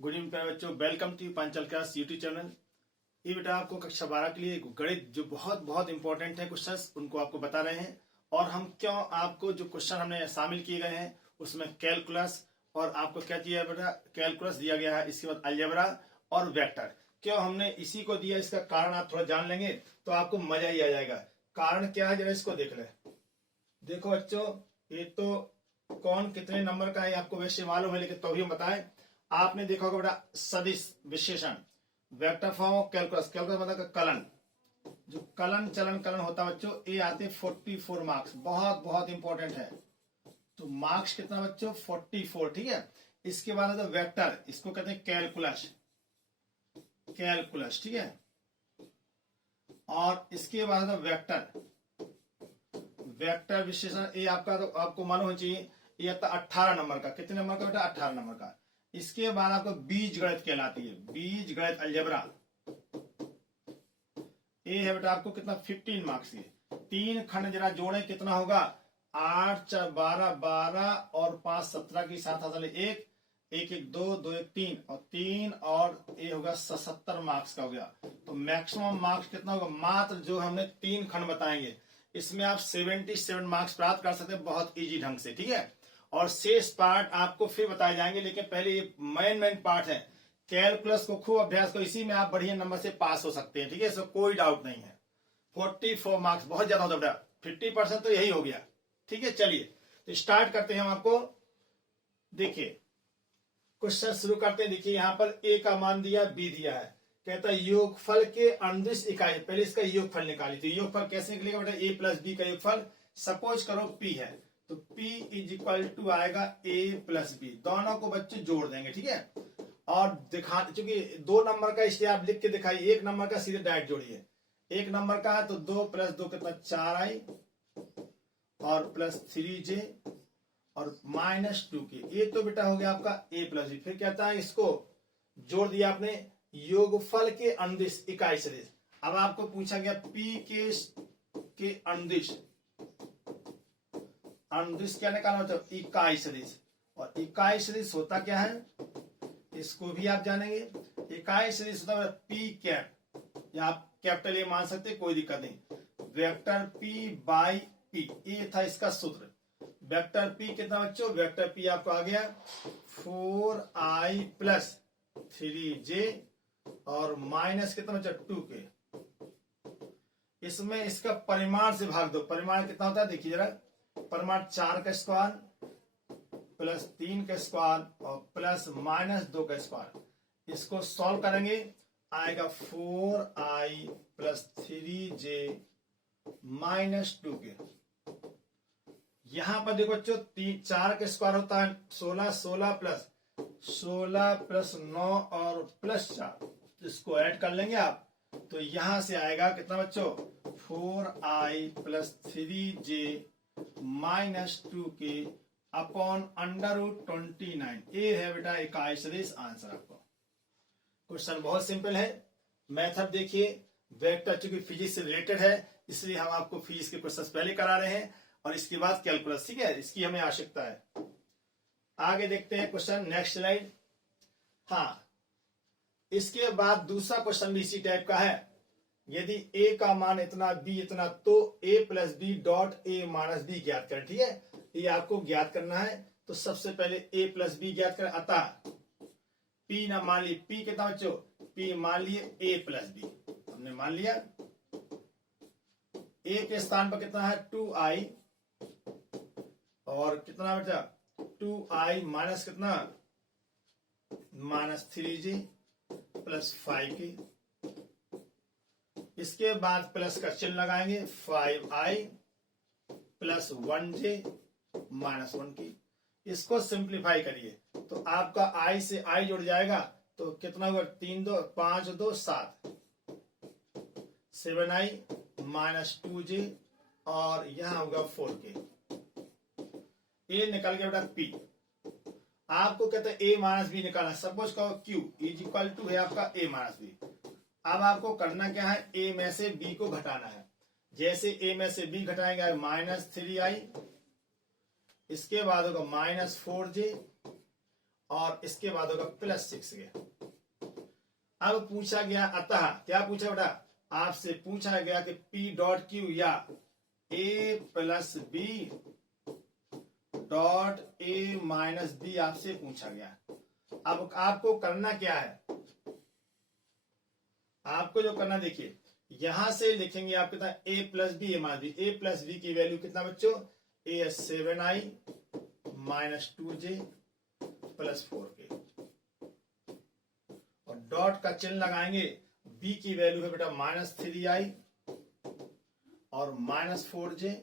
Good evening प्यारे बच्चों, welcome to Panchal class YouTube channel. ये बेटा आपको कक्षा 12 के लिए गणित जो बहुत बहुत इंपॉर्टेंट है क्वेश्चंस उनको आपको बता रहे हैं। और हम क्यों आपको जो क्वेश्चन हमने शामिल किए गए हैं उसमें कैलकुलस और आपको क्या दिया है बेटा, कैलकुलस दिया गया है, इसके बाद अलजेब्रा और वेक्टर। क्यों हमने इसी को दिया, इसका कारण आप थोड़ा जान लेंगे तो आपको मजा ही आ जाएगा। कारण क्या है जरा इसको देख ले। देखो बच्चों, ये तो कौन कितने नंबर का है आपको वैसे मालूम है, लेकिन तो भी हम बताएं। आपने देखा होगा बेटा सदिश विश्लेषण, vector form of calculus. Calculus मतलब कलन, जो कलन चलन कलन होता है बच्चों, ये आते 44 मार्क्स, बहुत बहुत इंपॉर्टेंट है। तो मार्क्स कितना बच्चों, 44, ठीक है। इसके बाद है तो वेक्टर, इसको कहते हैं कैलकुलस, कैलकुलस, ठीक है। और इसके बाद है तो वेक्टर, वेक्टर विश्लेषण। ये आपका तो आपको मालूम होना चाहिए, ये आता 18 नंबर का। कितने नंबर का बेटा, 18 नंबर का। इसके बाद आपको बीज गणित कहलाती है, बीज गणित अलजेब्रा। ये है बेटा आपको कितना, 15 मार्क्स के। 3 खंड जरा जोड़े, कितना होगा, 8 4 12, 12 और 5 17 की साथ हाथ 1 1 1 2 2 1 3 और 3 और ये होगा 77 मार्क्स का हो गया। तो मैक्सिमम मार्क्स कितना होगा, मात्र जो हमने 3 खंड बताएंगे इसमें आप 77 मार्क्स प्राप्त कर सकते हैं बहुत इजी ढंग से, ठीक है। और शेष पार्ट आपको फिर बताए जाएंगे, लेकिन पहले ये मेन पार्ट है। कैलकुलस को खूब अभ्यास करो, इसी में आप बढ़िया नंबर से पास हो सकते हैं, ठीक है। इसमें कोई डाउट नहीं है। 44 मार्क्स बहुत ज्यादा होता है, 50% तो यही हो गया, ठीक है। चलिए तो स्टार्ट करते हैं। हम आपको देखिए क्वेश्चन शुरू करते हैं। देखिए यहाँ पर ए का मान दिया, बी दिया है। कहता है योगफल के अनुदिश इकाई, पहले इसका योगफल निकाली। तो योगफल कैसे निकलेगा बेटा, ए प्लस बी का योगफल। सपोज करो पी है, तो P इज इक्वल टू आएगा A प्लस बी। दोनों को बच्चे जोड़ देंगे, ठीक है। और दिखा, चूंकि 2 नंबर का इसलिए आप लिख के दिखाइए, 1 नंबर का सीधे डायरेक्ट जोड़िए। 1 नंबर का है तो 2 प्लस 2 कितना, 4i और प्लस 3j और माइनस 2k। ये तो बेटा हो गया आपका A प्लस बी। फिर कहता है इसको जोड़ दिया आपने, योगफल के अनुदिश इकाई सदिश। अब आपको पूछा गया P के अनुदिश, अनुदिश क्या निकालना, मतलब इकाई सदिश। और इकाई सदिश होता क्या है, इसको भी आप जानेंगे। इकाई सदिश होता है पी कैप, या आप कैपिटल ए मान सकते हैं, कोई दिक्कत नहीं। वेक्टर पी बाई पी, ये था इसका सूत्र। वेक्टर पी कितना बच्चों, वेक्टर पी आपको आ गया 4i प्लस 3j और माइनस कितना बच्चा, 2k। इसमें इसका परिमाण से भाग दो। परिमाण कितना होता है देखिए जरा, परिमाण 4 का स्क्वायर प्लस 3 का स्क्वायर और प्लस माइनस 2 का स्क्वायर। इसको सॉल्व करेंगे, आएगा 4i plus 3j minus 2k। यहां पर देखो बच्चों 4 का स्क्वायर होता है 16, 16 प्लस 9 और प्लस 4, इसको ऐड कर लेंगे आप। तो यहां से आएगा कितना बच्चों, 4i plus 3j minus 2k upon √29। ये है बेटा इकाई सदिश आंसर आपको। क्वेश्चन बहुत सिंपल है। मेथड देखिए, वेक्टर चूंकि फिजिक्स से रिलेटेड है इसलिए हम आपको फिजिक्स के क्वेश्चन पहले करा रहे हैं और इसके बाद कैलकुलस, ठीक है, इसकी हमें आवश्यकता है। आगे देखते हैं क्वेश्चन, नेक्स्ट स्लाइड। हाँ, इसके बाद दूसरा क्वेश्चन भी इसी टाइप का है। यदि a का मान इतना, b इतना, तो a plus b dot a minus b ज्ञात करें, ठीक है। ये आपको ज्ञात करना है। तो सबसे पहले a प्लस बी ज्ञात करें। अतः p ना मान लिए, p कितना बच्चों, p मान लिए a प्लस बी, हमने मान लिया। a के स्थान पर कितना है, 2i और कितना बचा, 2i माइनस कितना, माइनस 3j प्लस 5k। इसके बाद प्लस का चिन्ह लगाएंगे, 5i plus 1j minus 1k। इसको सिंप्लीफाई करिए तो आपका i से i जुड़ जाएगा, तो कितना होगा, 3 2 5 2 7, 7i माइनस 2j और यहां होगा 4k। ए निकल गया बेटा p। आपको कहते हैं a माइनस बी निकालना। सपोज कहो q इज इक्वल टू है आपका a माइनस बी। अब आपको करना क्या है, a में से b को घटाना है। जैसे a में से b घटाएंगे माइनस 3i, इसके बाद होगा माइनस 4j और इसके बाद होगा +6 के। अब पूछा गया, अतः क्या पूछा बेटा, आपसे पूछा गया कि P डॉट Q या A plus B dot A minus B आपसे पूछा गया। अब आपको करना क्या है, आपको जो करना देखिए, यहां से लिखेंगे आप कितना A plus b A minus b. A plus b की वैल्यू कितना बच्चों, A है 7i minus 2j plus 4k, और डॉट का चिन्ह लगाएंगे। B की वैल्यू है बेटा -3i और -4j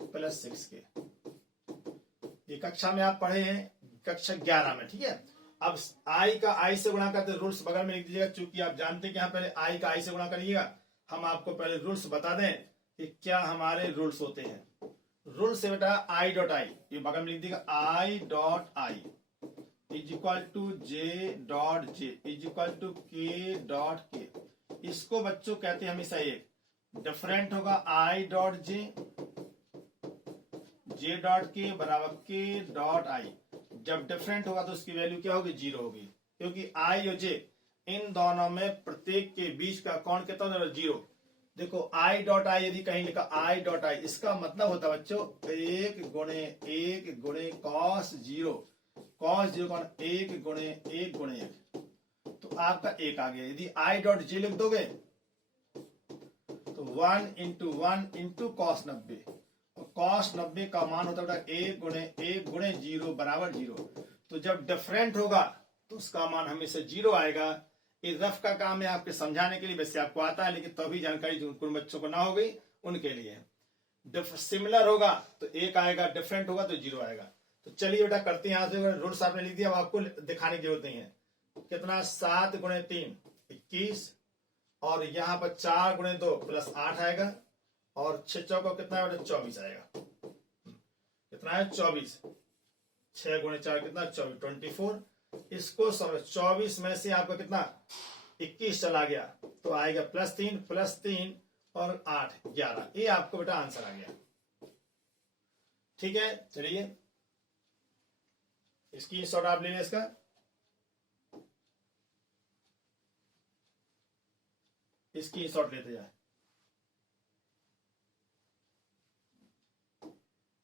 प्लस 6k। ये कक्षा में आप पढ़े हैं, कक्षा 11 में, ठीक है। अब i का i से गुणा करते रूल्स बगल में लिख दीजिएगा, चूंकि आप जानते हैं कि यहाँ पहले i का i से गुणा करिएगा। हम आपको पहले रूल्स बता दें कि क्या हमारे रूल्स होते हैं। रूल्स से बेटा i डॉट i, ये बगल में लिख दीजिएगा, i dot i is equal to j dot j is equal to k dot k। इसको बच्चों कहते हैं हमेशा एक डिफरेंट होगा i dot j dot k बराबर k डॉट i। जब डिफरेंट होगा तो उसकी वैल्यू क्या होगी, 0 होगी, क्योंकि i और j इन दोनों में प्रत्येक के बीच का कौन कितना होगा, 0। देखो i डॉट i यदि कहीं लिखा i डॉट i, इसका मतलब होता है बच्चों 1 गुणे cos 0। cos 0 कौन, 1 गुणे 1 गुणे 1, तो आपका 1 आ गया। यदि i डॉट j लिख दोगे तो 1 इंटू 1 इंटू cos 90, और cos 90 का मान होता है 1 गुणे 0 बराबर 0। तो जब डिफरेंट होगा तो उसका मान हमेशा 0 आएगा। ये रफ का काम है आपके समझाने के लिए, वैसे आपको आता है, लेकिन तभी जानकारी जो उन बच्चों को ना हो गई उनके लिए। सिमिलर होगा तो 1 आएगा, डिफरेंट होगा तो 0 आएगा। तो चलिए बेटा करते हैं, यहाँ से रूल्स आपने लिख दिया, अब आपको दिखाने की जरूरत नहीं है। कितना, 7 गुणे 3 21, और यहाँ पर 4 गुणे 2 प्लस 8 आएगा, और 6 चौको कितना है बेटा, 24 आएगा। कितना है, 24। 6 गुणे 4 कितना, 24, 24। इसको 24 में से आपका कितना 21 चला गया, तो आएगा +3 और 8 11। ये आपको बेटा आंसर आ गया, ठीक है। चलिए इसकी शॉर्ट आप ले लें, इसका इसकी शॉर्ट लेते जाए।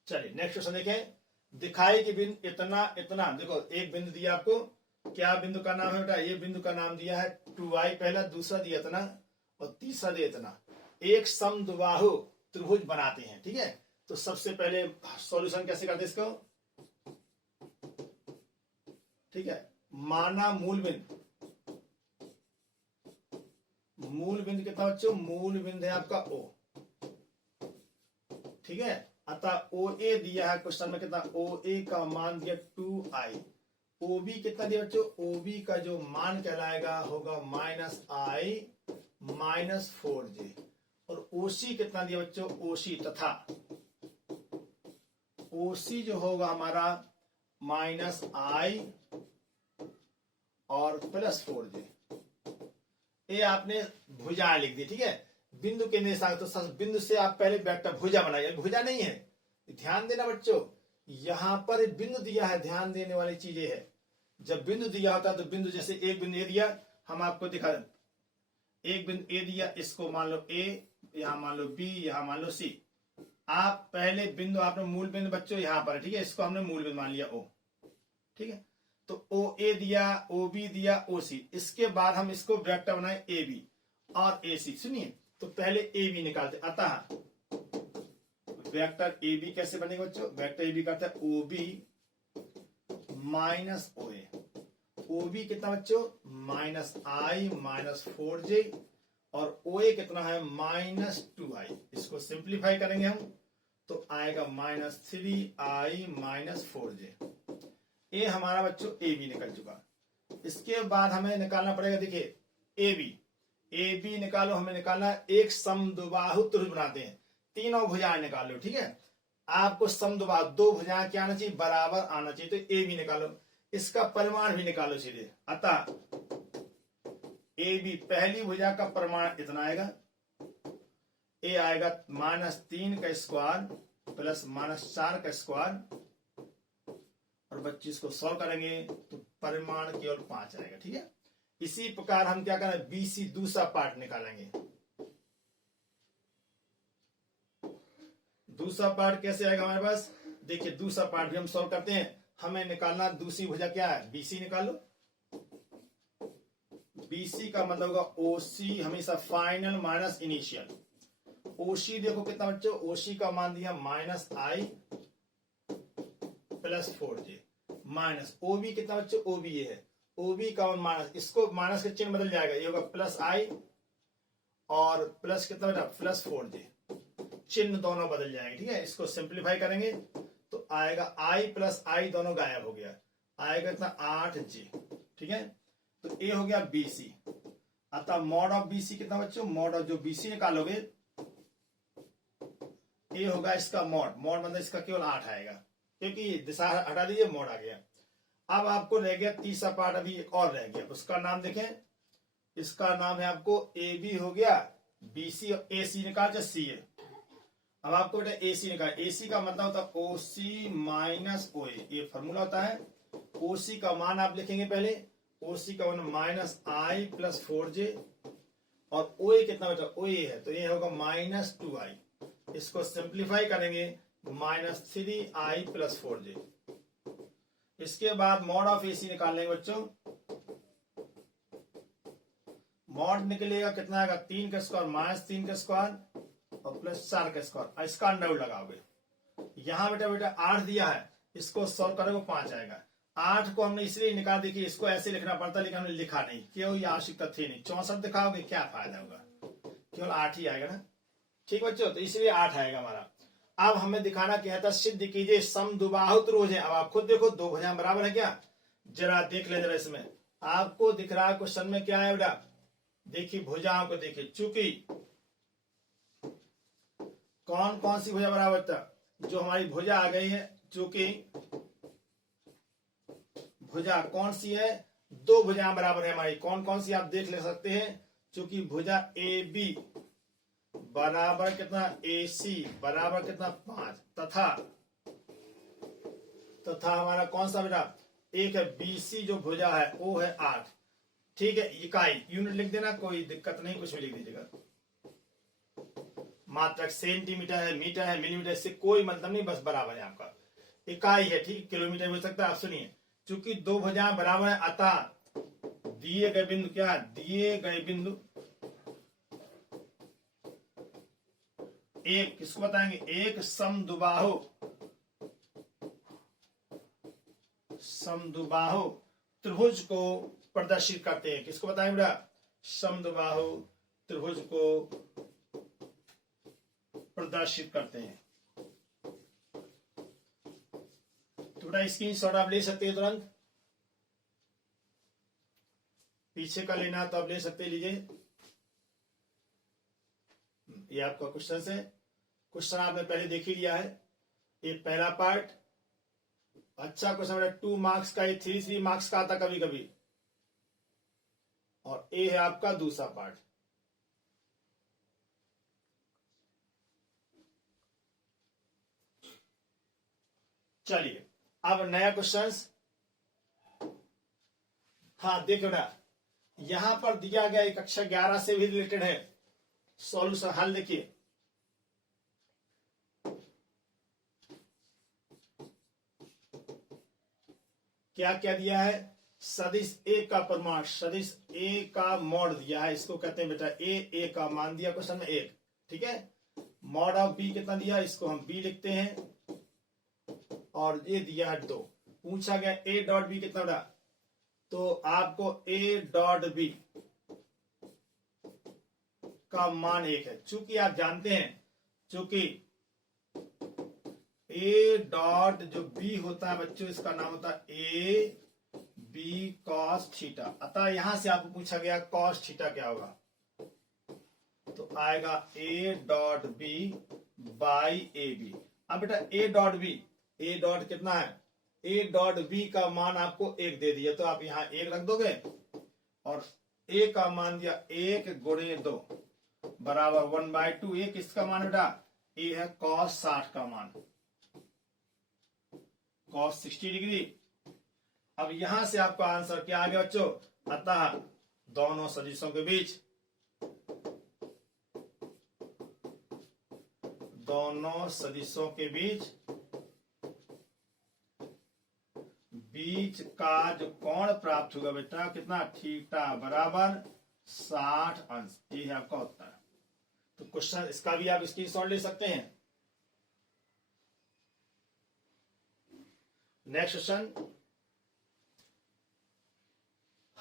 चलिए नेक्स्ट क्वेश्चन देखें। दिखाई कि बिंदु इतना इतना, देखो एक बिंदु दिया आपको, क्या बिंदु का नाम है बेटा, ये बिंदु का नाम दिया है 2i पहला, दूसरा दिया इतना, और तीसरा दिया इतना। एक समद्विबाहु त्रिभुज बनाते हैं, ठीक है। तो सबसे पहले सॉल्यूशन कैसे करते हैं इसको, ठीक है। माना मूल बिंदु कितना बच्चों, मूल बिंदु है आपका O, ठीक है। अतः OA दिया है क्वेश्चन में, कितना OA का मान दिया 2i। OB कितना दिया बच्चों, OB का जो मान कहलाएगा होगा -i माइनस 4j, और OC कितना दिया बच्चों, OC तथा OC जो होगा हमारा -i और +4j। ये आपने भुजा लिख दी, ठीक है। बिंदु के निशान, तो बिंदु से आप पहले वेक्टर भुजा बनाइए, भुजा नहीं है, ध्यान देना बच्चों, यहां पर बिंदु दिया है, ध्यान देने वाली चीजें है। जब बिंदु दिया होता है तो बिंदु, जैसे एक बिंदु ए दिया, हम आपको दिखा, एक बिंदु ए दिया, इसको मान लो ए, यहां मान लो बी, यहां मान लो सी। आप पहले बिंदु, आपने मूल बिंदु बच्चों यहां पर, ठीक है, इसको हमने मूल बिंदु मान लिया ओ, ठीक है। तो ओ ए दिया, ओ बी दिया, ओ सी, इसके बाद हम इसको वेक्टर बनाए ए बी और ए सी। सुनिए, तो पहले ए बी निकालते, अतः वेक्टर ए बी कैसे बनेगा बच्चों, वेक्टर ए बी करता है ओ बी माइनस ओ ए। ओ बी कितना बच्चों, -i माइनस 4j, और ओ ए कितना है -2i। इसको सिंप्लीफाई करेंगे हम तो आएगा -3i माइनस 4j। ये हमारा बच्चों ए बी निकल चुका। इसके बाद हमें निकालना पड़ेगा, देखिए ए बी निकालो, हमें निकालना एक समद्विबाहु त्रिभुज बनाते हैं, तीनों भुजाएं निकाल लो, ठीक है। आपको समद्विबाहु दो भुजाएं क्या आना चाहिए, बराबर आना चाहिए। तो ए बी निकालो, इसका परिमाण भी निकालो सीधे। अतः ए बी पहली भुजा का परिमाण इतना आएगा, ए आएगा -3 का स्क्वायर प्लस -4 का स्क्वायर और 25 को सॉल्व करेंगे तो परिमाण केवल 5 आएगा। ठीक है, इसी प्रकार हम क्या करें, BC दूसरा पार्ट निकालेंगे। दूसरा पार्ट कैसे आएगा हमारे पास, देखिए दूसरा पार्ट भी हम सॉल्व करते हैं। हमें निकालना दूसरी भुजा क्या है, BC निकालो। BC का मतलब होगा OC हमेशा फाइनल माइनस इनिशियल। OC देखो कितना बच्चों, OC का मान दिया -I + 4J माइनस OB कितना बच्चों, OB ये है, OB का मान माइनस, इसको माइनस का चिन्ह बदल जाएगा, ये होगा +I और प्लस कितना बेटा +4J, चिन्ह दोनों बदल जाएंगे। ठीक है, इसको सिंप्लीफाई करेंगे तो आएगा I + I दोनों गायब हो गया, आएगा कितना 8J। ठीक है, तो ये हो गया BC। अतः मॉड ऑफ BC कितना बच्चों, मॉड ऑफ जो BC निकालोगे ये होगा इसका मॉड, मॉड मतलब इसका केवल 8 आएगा, क्योंकि दिशा हटा दीजिए मॉड आ गया। अब आपको रह गया तीसरा पार्ट, अभी एक और रह गया, उसका नाम देखें, इसका नाम है आपको AB हो गया, BC और AC निकाल के CA। अब आपको बेटा AC निकाल, AC का मतलब होता है OC - OA, ये फॉर्मूला होता है। OC का मान आप लिखेंगे पहले, OC का मान -I + 4J और OA कितना बेटा, OA है तो ये होगा -2I। इसको सिंप्लीफाई करेंगे -3I + 4J। इसके बाद मॉड ऑफ AC निकाल लेंगे बच्चों, मॉड निकलेगा कितना आएगा, 3 का स्क्वायर -3 का स्क्वायर और +4 का स्क्वायर, इसका अंडर लगाओगे। यहां बेटा 8 दिया है, इसको सॉल्व करोगे 5 आएगा। 8 को हमने इसलिए निकाल दी कि इसको ऐसे लिखना पड़ता, लेकिन हमने लिखा नहीं, क्यों, ये आवश्यकता थी नहीं। 64 दिखाओगे क्या फायदा होगा, केवल 8 ही आएगा ना। ठीक बच्चों, तो इसलिए 8 आएगा हमारा। अब हमें दिखाना क्या था, सिद्ध कीजिए समद्विबाहु त्रिभुज है। अब आप खुद देखो, दो भुजाएं बराबर है क्या, जरा देख ले जरा, इसमें आपको दिख रहा है क्वेश्चन में क्या है बेटा, देखिए भुजाओं को देखिए, चूंकि कौन कौन सी भुजा बराबर था, जो हमारी भुजा आ गई है, चूंकि भुजा कौन सी है, दो भुजाएं बराबर है हमारी, कौन कौन सी आप देख ले सकते हैं, चूंकि भुजा AB बराबर कितना AC बराबर कितना 5 तथा हमारा कौन सा बेटा, एक है BC जो भुजा है वो है 8। ठीक है, इकाई यूनिट लिख देना, कोई दिक्कत नहीं, कुछ भी लिख दीजिएगा। मात्रक सेंटीमीटर है, मीटर है, मिलीमीटर, से कोई मतलब नहीं, बस बराबर है आपका, इकाई है। ठीक, किलोमीटर भी हो सकता है। आप सुनिए, चूंकि दो भुजाएं बराबर है, अतः दिए गए बिंदु क्या, दिए गए बिंदु एक किसको बताएंगे, एक समद्विबाहु त्रिभुज को प्रदर्शित करते हैं। किसको बताएं बेटा, समद्विबाहु त्रिभुज को प्रदर्शित करते हैं। तो बेटा स्क्रीनशॉट आप ले सकते हैं तुरंत, पीछे का लेना तो आप ले सकते हैं, लीजिए। ये आपका क्वेश्चन है, क्वेश्चन आपने पहले देख ही लिया है, ये पहला पार्ट। अच्छा क्वेश्चन बेटा 2 मार्क्स का, ये 3 मार्क्स का आता कभी कभी, और ये है आपका दूसरा पार्ट। चलिए अब नया क्वेश्चन, हाँ देखो बेटा, यहां पर दिया गया एक कक्षा 11 से भी रिलेटेड है सॉल्यूशन, हल देखिए। क्या क्या दिया है, सदिश A का परिमाण, सदिश A का मॉड दिया है, इसको कहते हैं बेटा A का मान दिया क्वेश्चन में 1। ठीक है, मॉड ऑफ B कितना दिया, इसको हम B लिखते हैं, और ये दिया है 2। पूछा गया A डॉट B कितना बड़ा, तो आपको A डॉट B का मान 1 है। चूंकि आप जानते हैं, चूंकि A डॉट जो B होता है बच्चों, इसका नाम होता है A B cos थीटा, अतः यहां से आपको पूछा गया cos थीटा क्या होगा, तो आएगा A dot B by AB। अब बेटा A dot B, A dot कितना है, A डॉट B का मान आपको 1 दे दिया, तो आप यहां 1 रख दोगे, और A का मान दिया 1 गुणे 2 बराबर 1/2। A किसका मान बेटा, A है cos 60 का मान, cos 60 डिग्री अब यहां से आपका आंसर क्या आ गया बच्चों? अतः दोनों सदिशों के बीच, दोनों सदिशों के बीच बीच का जो कोण प्राप्त होगा बेटा कितना? थीटा बराबर 60 अंश। ये है आपका उत्तर। तो क्वेश्चन इसका भी आप स्क्रीनशॉट ले सकते हैं। Next question.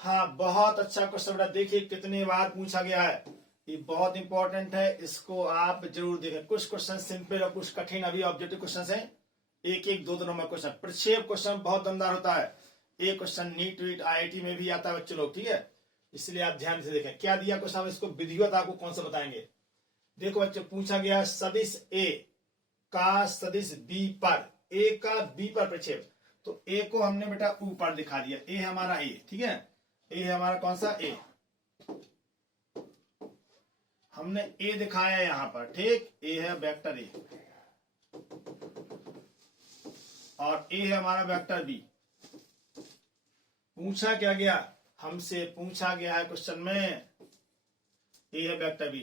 हाँ, बहुत अच्छा क्वेश्चन बेटा। देखिए कितनी बार पूछा गया है, ये बहुत इंपॉर्टेंट है, इसको आप जरूर देखें। कुछ क्वेश्चन सिंपल और कुछ कठिन अभी ऑब्जेक्टिव क्वेश्चन है। एक एक दो नंबर क्वेश्चन, प्रक्षेप क्वेश्चन बहुत दमदार होता है। एक क्वेश्चन नीट वीट IIT में भी आता है बच्चों लोग, ठीक है, इसलिए आप ध्यान से देखें। क्या दिया क्वेश्चन, इसको विधिवत आपको कौन सा बताएंगे। देखो बच्चों, पूछा गया सदिश A का सदिश B पर, A का B पर प्रक्षेप। तो A को हमने बेटा ऊपर दिखा दिया, A हमारा A, ठीक है, A है हमारा कौन सा? A। हमने A दिखाया यहां पर, ठीक, A है वेक्टर A और A है हमारा वेक्टर B। पूछा क्या गया हमसे? पूछा गया है क्वेश्चन में A है वेक्टर B,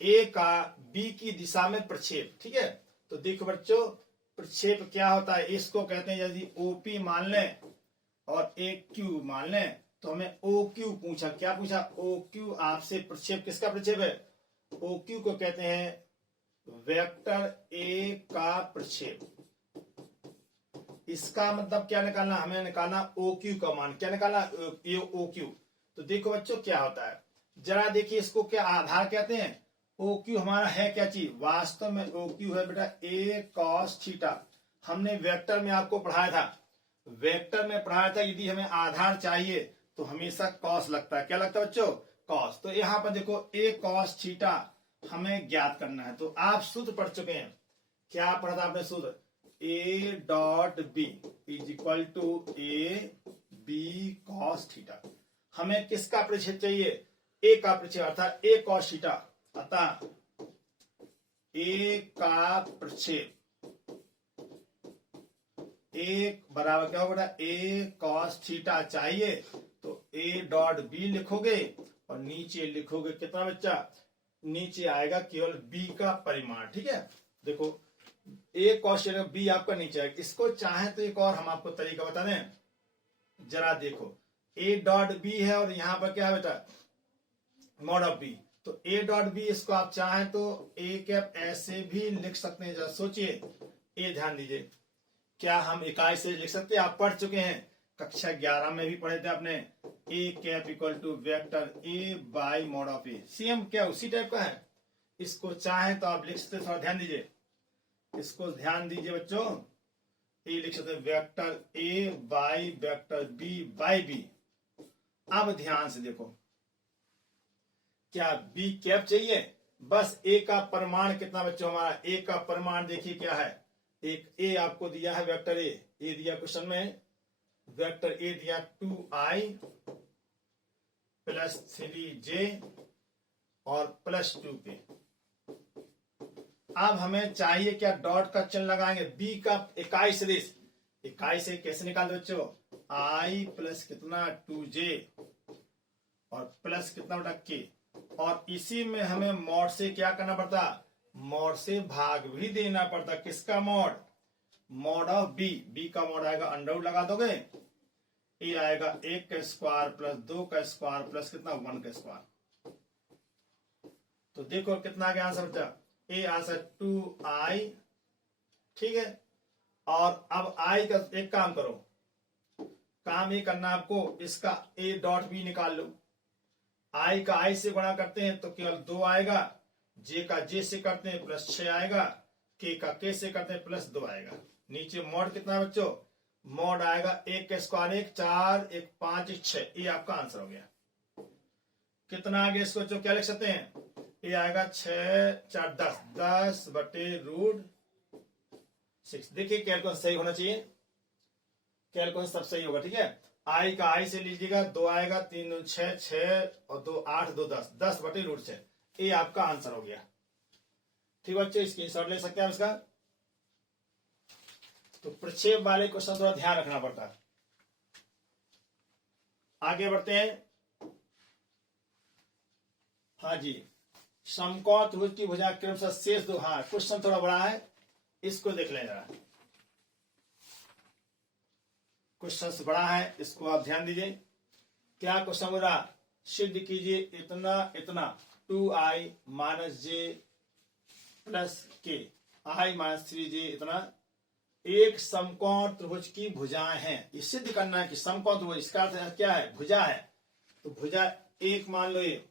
A का B की दिशा में प्रक्षेप, ठीक है। तो देखो बच्चों, प्रक्षेप क्या होता है? इसको कहते हैं, यदि OP मान लें और AQ मान लें तो हमें OQ पूछा। क्या पूछा? OQ आपसे प्रक्षेप, किसका प्रक्षेप है? OQ को कहते हैं वेक्टर A का प्रक्षेप। इसका मतलब क्या निकालना? हमें निकालना OQ का मान। क्या निकालना? OQ। तो देखो बच्चों क्या होता है, जरा देखिए, इसको क्या आधार कहते हैं? OQ हमारा है क्या चीज? वास्तव में OQ है बेटा A cos थीटा। हमने वेक्टर में आपको पढ़ाया था, वेक्टर में पढ़ाया था, यदि हमें आधार चाहिए तो हमेशा कॉस लगता है। क्या लगता है बच्चों? कॉस। तो यहां पर देखो A cos थीटा हमें ज्ञात करना है। तो आप सूत्र पढ़ चुके हैं। क्या पढ़ा था आपने सूत्र? A dot B is equal to AB cos थीटा। हमें किसका प्रक्षेप चाहिए? A का प्रक्षेप, अर्थात A cos थीटा। अतः A का प्रक्षेप एक बराबर क्या होगा? A cos थीटा चाहिए तो A डॉट B लिखोगे और नीचे लिखोगे कितना बच्चा? नीचे आएगा केवल B का परिमाण, ठीक है। देखो A cos थीटा, B आपका नीचे आएगा। इसको चाहे तो एक और हम आपको तरीका बता दें, जरा देखो, A डॉट B है और यहां पर क्या है बेटा? Mod of B। तो A डॉट B, इसको आप चाहें तो A कैप ऐसे भी लिख सकते हैं। जरा सोचिए, A ध्यान दीजिए, क्या हम इकाई से लिख सकते हैं? आप पढ़ चुके हैं, कक्षा 11 में भी पढ़े थे आपने, A cap equal to vector A by mod of A। Same क्या उसी टाइप का है। इसको चाहे तो आप लिख सकते, थोड़ा ध्यान दीजिए, इसको ध्यान दीजिए बच्चों, A लिख सकते vector A by vector B by B। अब ध्यान से देखो, क्या B कैप चाहिए? बस A का परिमाण कितना बच्चों? हमारा A का परिमाण देखिए क्या है। एक A आपको दिया है वेक्टर A दिया क्वेश्चन में, वेक्टर A दिया 2i प्लस 3j और प्लस 2k। अब हमें चाहिए क्या? डॉट का चिन्ह लगाएंगे। B का इकाई सदिश, इकाई से कैसे निकालते बच्चों? i प्लस कितना? 2j और प्लस कितना बटा k। और इसी में हमें मॉड से क्या करना पड़ता? मॉड से भाग भी देना पड़ता। किसका mod? Mod of B। B का मॉड आएगा अंडर रूट लगा दोगे, ये आएगा 1 का स्क्वायर प्लस 2 का स्क्वायर प्लस कितना? 1 का स्क्वायर। तो देखो कितना आ गया आंसर बच्चा? ए आंसर 2i, ठीक है। और अब i का एक काम करो, काम ये करना आपको, इसका A डॉट B निकाल लो। i का i से गुणा करते हैं तो केवल 2 आएगा, j का j से करते हैं प्लस 6 आएगा, k का k से करते हैं प्लस 2 आएगा। नीचे मॉड कितना है बच्चों? मॉड आएगा 1 का स्क्वायर 1, 4, 1, 5, 6। ये आपका आंसर हो गया। कितना आ गया इसको बच्चों? क्या लिख सकते हैं? ये आएगा 6, 4, 10, 10 बटे रूट 6। देखिए कैलकुलेशन सही होना चाहिए, कैलकुलेशन सब सही होगा, ठीक है। आई का आई से लीजिएगा, 2 आएगा, 3 2 6, 6 और 2 8, 2 10, 10 बटे रूट 6। ये आपका आंसर हो गया, ठीक है बच्चों। स्क्रीनशॉट ले सकते हैं आप इसका। तो प्रक्षेप वाले क्वेश्चन थोड़ा ध्यान रखना पड़ता है। आगे बढ़ते हैं। हाँ जी, समकोण त्रिभुज की भुजा क्रमशः शेष दो। हाँ, क्वेश्चन थोड़ा बड़ा है, इसको देख लें जरा। क्वेश्चन बड़ा है, इसको आप ध्यान दीजिए। क्या क्वेश्चन बोल रहा, सिद्ध कीजिए इतना इतना 2i माइनस जे प्लस के i माइनस 3j इतना एक समकोण त्रिभुज की भुजाएं हैं। ये सिद्ध करना है कि समकोण त्रिभुज, इसका अर्थ क्या है, भुजा है। तो भुजा एक मान लो, ये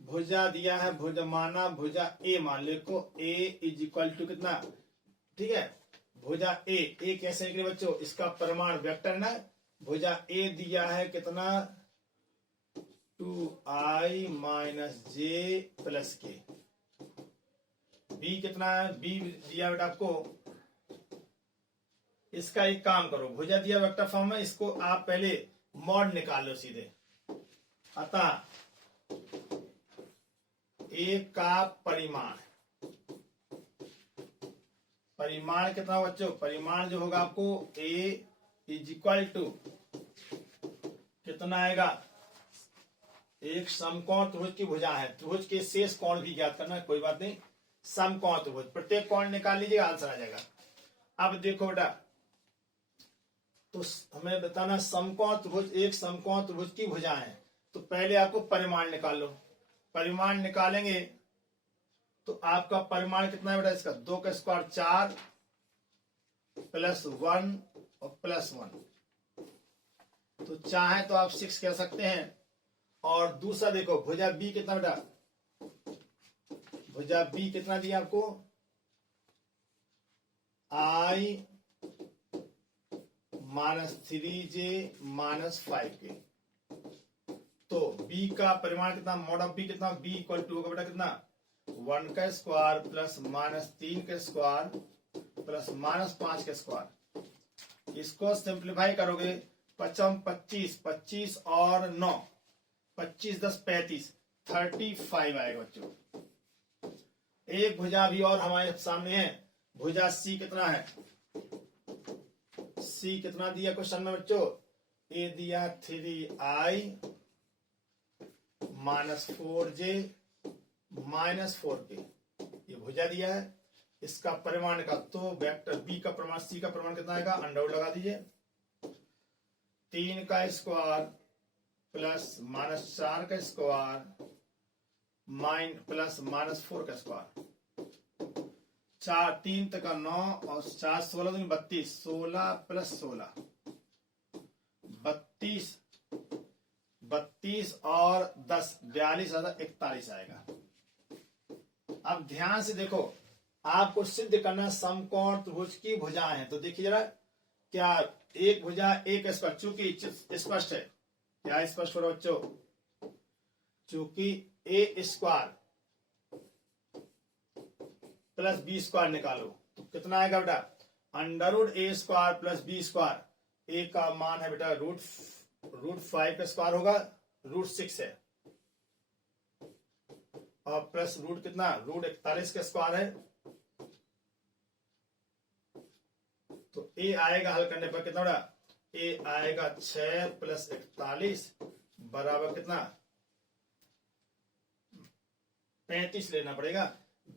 भुजा दिया है, भुजा माना भुजा ए मान लो को, ए इज इक्वल टू कितना, ठीक है, भुजा ए कैसे निकले बच्चों, इसका परिमाण वेक्टर ना, भुजा ए दिया है कितना 2i माइनस जे प्लस के। बी कितना है, बी दिया बेटा आपको, इसका एक काम करो, भुजा दिया वेक्टर फॉर्म में, इसको आप पहले मॉड निकाल लो सीधे। अतः ए का परिमाण, परिमाण कितना बच्चों, परिमाण जो होगा आपको ए इज इक्वल टू कितना आएगा, एक समकोण त्रिभुज की भुजा है, त्रिभुज के शेष कोण भी ज्ञात करना है, कोई बात नहीं, समकोण त्रिभुज प्रत्येक कोण निकाल लीजिएगा, आंसर आ जाएगा। अब देखो बेटा, तो हमें बताना समकोण त्रिभुज, एक समकोण त्रिभुज की भुजा है, तो पहले आपको परिमाण निकाल लो। परिमाण निकालेंगे तो आपका परिमाण कितना है बेटा, इसका 2 का स्क्वायर 4 प्लस 1 और प्लस 1, तो चाहे तो आप 6 कह सकते हैं। और दूसरा देखो, भुजा बी कितना बेटा, भुजा बी कितना दिया आपको, i minus 3j minus 5k। तो b का परिमाण कितना, मॉड ऑफ b कितना, b इक्वल टू होगा बेटा कितना 1 का स्क्वायर प्लस माइनस 3 का स्क्वायर प्लस माइनस 5 का स्क्वायर। इसको सिंप्लीफाई करोगे, 55 25 25 और 9 25 10 35 35 आएगा बच्चों। एक भुजा भी और हमारे सामने है, भुजा सी कितना है, सी कितना दिया क्वेश्चन में बच्चों, ए दिया 3i minus 4j minus 4k, ये भुजा दिया है। इसका परिमाण का, तो वेक्टर बी का परिमाण, सी का परिमाण कितना आएगा, अंडर लगा दीजिए, 3 का स्क्वायर प्लस माइनस 4 का स्क्वायर प्लस माइनस 4 का स्क्वायर, 4 3 तक 9 और 4 16 दूनी 32, 16 प्लस 16 32 और 10 42 41 आएगा। अब ध्यान से देखो, आपको सिद्ध करना समकोण त्रिभुज की भुजा है, तो देखिए जरा, क्या एक भुजा एक स्पष्ट, चूंकि स्पष्ट है, क्या स्पष्ट हो रहा बच्चों, चूंकि ए स्क्वायर प्लस बी स्क्वायर निकालो तो कितना आएगा बेटा, अंडर रूट ए स्क्वायर प्लस बी स्क्वायर, ए का मान है बेटा रूट 5 का स्क्वायर होगा, रूट 6 है, और प्लस रूट कितना, रूट 41 का स्क्वायर है, तो ए आएगा हल करने पर कितना बड़ा, ए आएगा 6 प्लस 41 बराबर कितना 35 लेना पड़ेगा।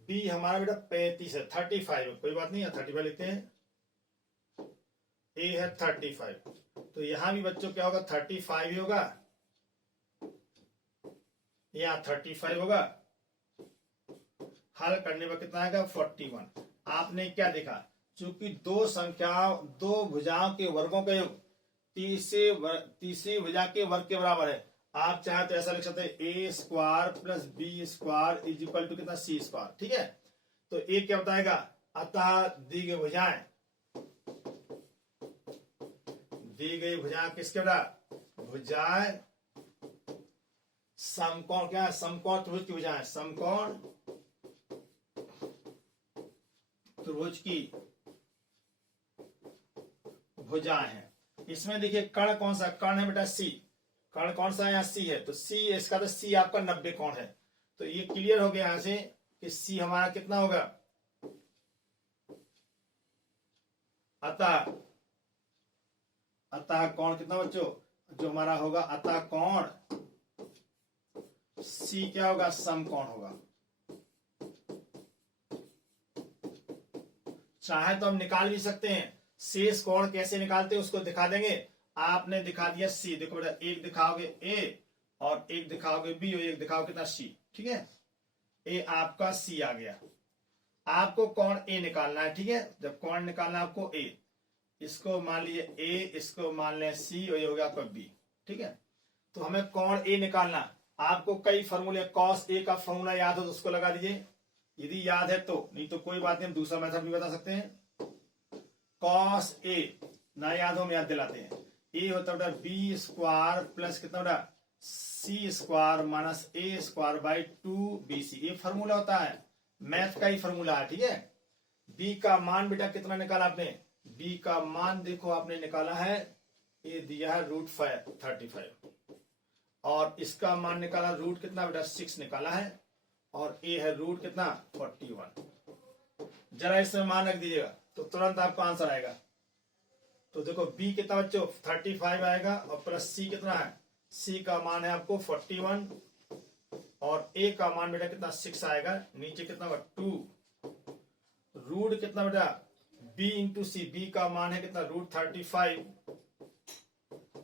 बी हमारा बेटा 35 है, 35 है, कोई बात नहीं है, 35 लिखते हैं, ए है 35, तो यहां भी बच्चों क्या होगा, 35 ही होगा, यहां 35 होगा, हल करने पर कितना आएगा 41। आपने क्या देखा, चूंकि दो भुजाओं के वर्गों का योग तीसरी भुजा के वर्ग के बराबर है, आप चाहे तो ऐसा लिख सकते हैं, a square plus b square is equal to कितना, सी स्क्वायर, ठीक है। तो ए क्या बताएगा, अतः दी गई भुजाएं किसके बेटा, भुजाएं समकोण, क्या समकोण त्रिभुज की भुजाएं, समकोण त्रिभुज की भुजाएं हैं। इसमें देखिए कर्ण कौन सा, कर्ण है बेटा सी, कर्ण कौन सा है, यहाँ सी है, तो सी इसका, तो सी आपका 90 कोण है, तो ये क्लियर हो गया यहां से कि सी हमारा कितना होगा, अतः कोण कितना बच्चों, जो हमारा होगा अतः कोण सी क्या होगा, समकोण होगा। चाहे तो हम निकाल भी सकते हैं, शेष कोण कैसे निकालते हैं उसको दिखा देंगे। आपने दिखा दिया सी, देखो बेटा एक दिखाओगे ए और एक दिखाओगे बी और एक दिखाओगे कितना सी, ठीक है। ए आपका सी आ गया, आपको कोण ए निकालना है, ठीक है। जब कोण निकालना है आपको ए, इसको मान लीजिए ए, इसको मान लें सी और ये हो गया आपका बी, ठीक है। तो हमें कोण ए निकालना, आपको कई फॉर्मूले, कॉस ए का फॉर्मूला याद हो तो उसको लगा दीजिए यदि याद है तो, नहीं तो कोई बात नहीं, हम दूसरा मेथड भी बता सकते हैं। कॉस ए ना याद हो हम याद दिलाते हैं, ए होता बेटा बी स्क्वायर प्लस कितना बेटा c square minus a square by 2bc, ये फॉर्मूला होता है, मैथ का ही फॉर्मूला है, ठीक है। बी का मान बेटा कितना निकाला आपने, बी का मान देखो आपने निकाला है, ये दिया है √35 और इसका मान निकाला रूट कितना बेटा 6 निकाला है और ए है रूट कितना 41। जरा इसमें मान रख दीजिएगा तो तुरंत आपका आंसर आएगा। तो देखो बी कितना बच्चों 35 आएगा और प्लस सी कितना है, सी का मान है आपको 41 और ए का मान बेटा कितना 6 आएगा, नीचे कितना होगा 2 रूट कितना बेटा बी इंटू सी, बी का मान है कितना √35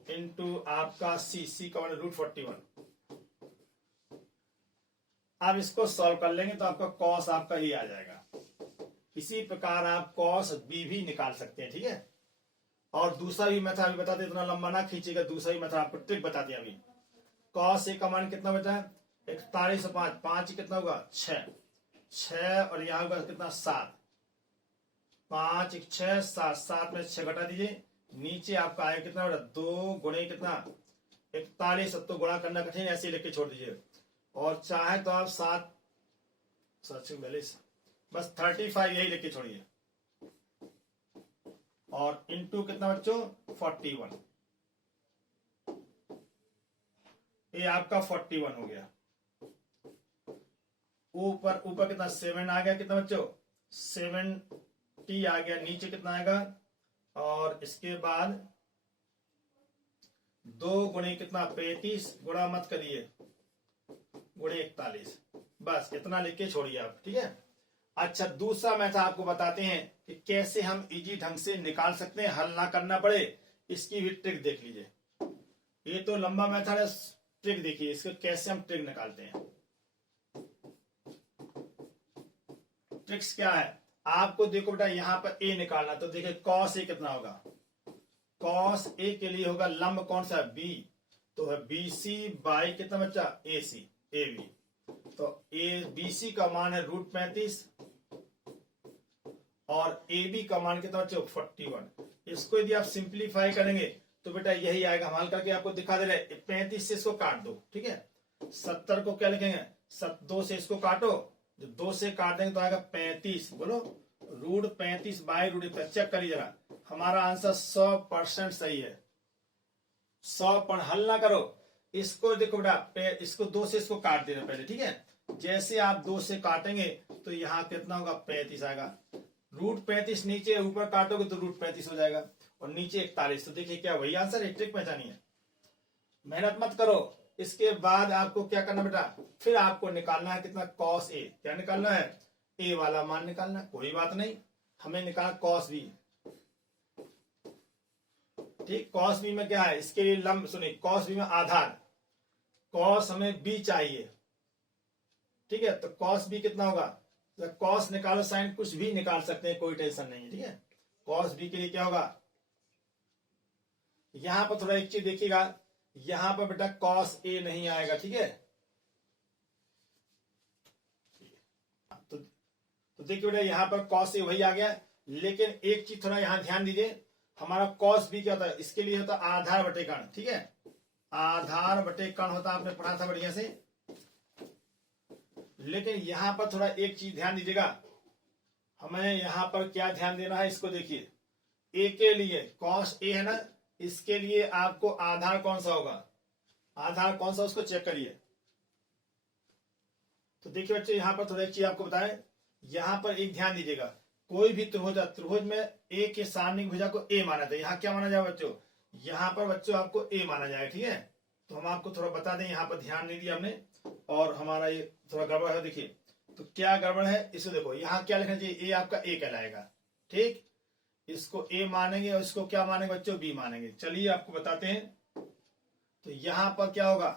इंटू आपका सी, सी का मान √41। अब इसको सॉल्व कर लेंगे तो आपका कॉस आपका ही आ जाएगा। इसी प्रकार आप कॉस बी भी निकाल सकते हैं, ठीक है। और दूसरा भी मेथड अभी बताते, इतना लंबा ना खींचेगा, दूसरा ही मेथड आपको ट्रिक बताते हैं अभी। कॉस ए का मान कितना बेटा है 41 और 5, 5 कितना होगा 6 और यहां होगा कितना 7, 5 1 6 7, 7 में 6 घटा दीजिए, नीचे आपका आएगा कितना बेटा 2 गुणे कितना 41, अब तो गुणा करना कठिन, ऐसे लेके छोड़ दीजिए। और चाहे तो आप 7 बस 35 यही लेके छोड़िए और इंटू कितना बच्चों 41, ये आपका 41 हो गया। ऊपर ऊपर कितना 7 आ गया, कितना बच्चों 70 आ गया, नीचे कितना आएगा और इसके बाद 2 गुणे कितना 35, गुणा मत करिए गुणे 41, बस इतना लिख के छोड़िए आप, ठीक है। अच्छा दूसरा मेथड आपको बताते हैं कि कैसे हम इजी ढंग से निकाल सकते हैं, हल ना करना पड़े, इसकी भी ट्रिक देख लीजिए। ये तो लंबा मेथड है, ट्रिक देखिए इसको कैसे हम ट्रिक निकालते हैं। ट्रिक्स क्या है, आपको देखो बेटा यहां पर ए निकालना, तो देखिए कॉस ए कितना होगा, कॉस ए के लिए होगा लंब कौन सा बी, तो है BC बाई कितना बच्चा AC AB, तो BC का मान है √35 और AB का मान कितना बच्चों 41। इसको यदि आप सिंप्लीफाई करेंगे तो बेटा यही आएगा, हम हल करके आपको दिखा दे रहे। 35 से इसको काट दो, ठीक है। 70 को क्या लिखेंगे 2 से इसको काटो, जब 2 से काट देंगे तो आएगा 35, बोलो √35 बाई √35। चेक करिए जरा, हमारा आंसर 100% सही है, 100%। हल ना करो इसको, देखो बेटा इसको 2 से इसको काट देना पहले, ठीक है। जैसे आप 2 से काटेंगे तो यहाँ कितना होगा 35 आएगा, √35 नीचे ऊपर काटोगे तो √35 हो जाएगा और नीचे 41, तो देखिए क्या वही आंसर है। ट्रिक पहचानी है, मेहनत मत करो। इसके बाद आपको क्या करना बेटा, फिर आपको निकालना है कितना कॉस ए, क्या निकालना है ए वाला मान निकालना, कोई बात नहीं, हमें निकालना कॉस बी, ठीक। कॉस बी में क्या है, इसके लिए लंब सुनिए, कॉस बी में आधार, कॉस हमें बी चाहिए, ठीक है। तो कॉस बी कितना होगा, तो कॉस निकालो, साइन कुछ भी निकाल सकते हैं, कोई टेंशन नहीं है, ठीक है। कॉस बी के लिए क्या होगा, यहां पर थोड़ा एक चीज देखिएगा, यहां पर बेटा कॉस ए नहीं आएगा, ठीक है। तो देखिए बेटा यहां पर कॉस ए वही आ गया, लेकिन एक चीज थोड़ा यहां ध्यान दीजिए, हमारा कॉस बी क्या होता है, इसके लिए होता है आधार बटे कर्ण, ठीक है। आधार बटे कर्ण होता है, आपने पढ़ा था बढ़िया से। लेकिन यहां पर थोड़ा एक चीज ध्यान दीजिएगा, हमें यहां पर क्या ध्यान देना है, इसको देखिए ए के लिए कॉस ए है ना, इसके लिए आपको आधार कौन सा होगा, आधार कौन सा उसको चेक करिए। तो देखिए बच्चे यहां पर थोड़ा एक चीज आपको बताएं, यहां पर एक ध्यान दीजिएगा, कोई भी त्रिभुज में ए के सामने की भुजा को ए माना जाए। यहाँ क्या माना जाए बच्चों, यहाँ पर बच्चों आपको ए माना जाए, ठीक है। तो हम आपको थोड़ा बता दें, यहाँ पर ध्यान नहीं दिया हमने और हमारा ये थोड़ा गड़बड़ है। देखिए तो क्या गड़बड़ है, इसे देखो यहाँ क्या लिखना चाहिए, ए आपका ए कहलाएगा, ठीक। इसको ए मानेंगे और इसको क्या मानेंगे बच्चों, बी मानेंगे। चलिए आपको बताते हैं। तो यहाँ पर क्या होगा,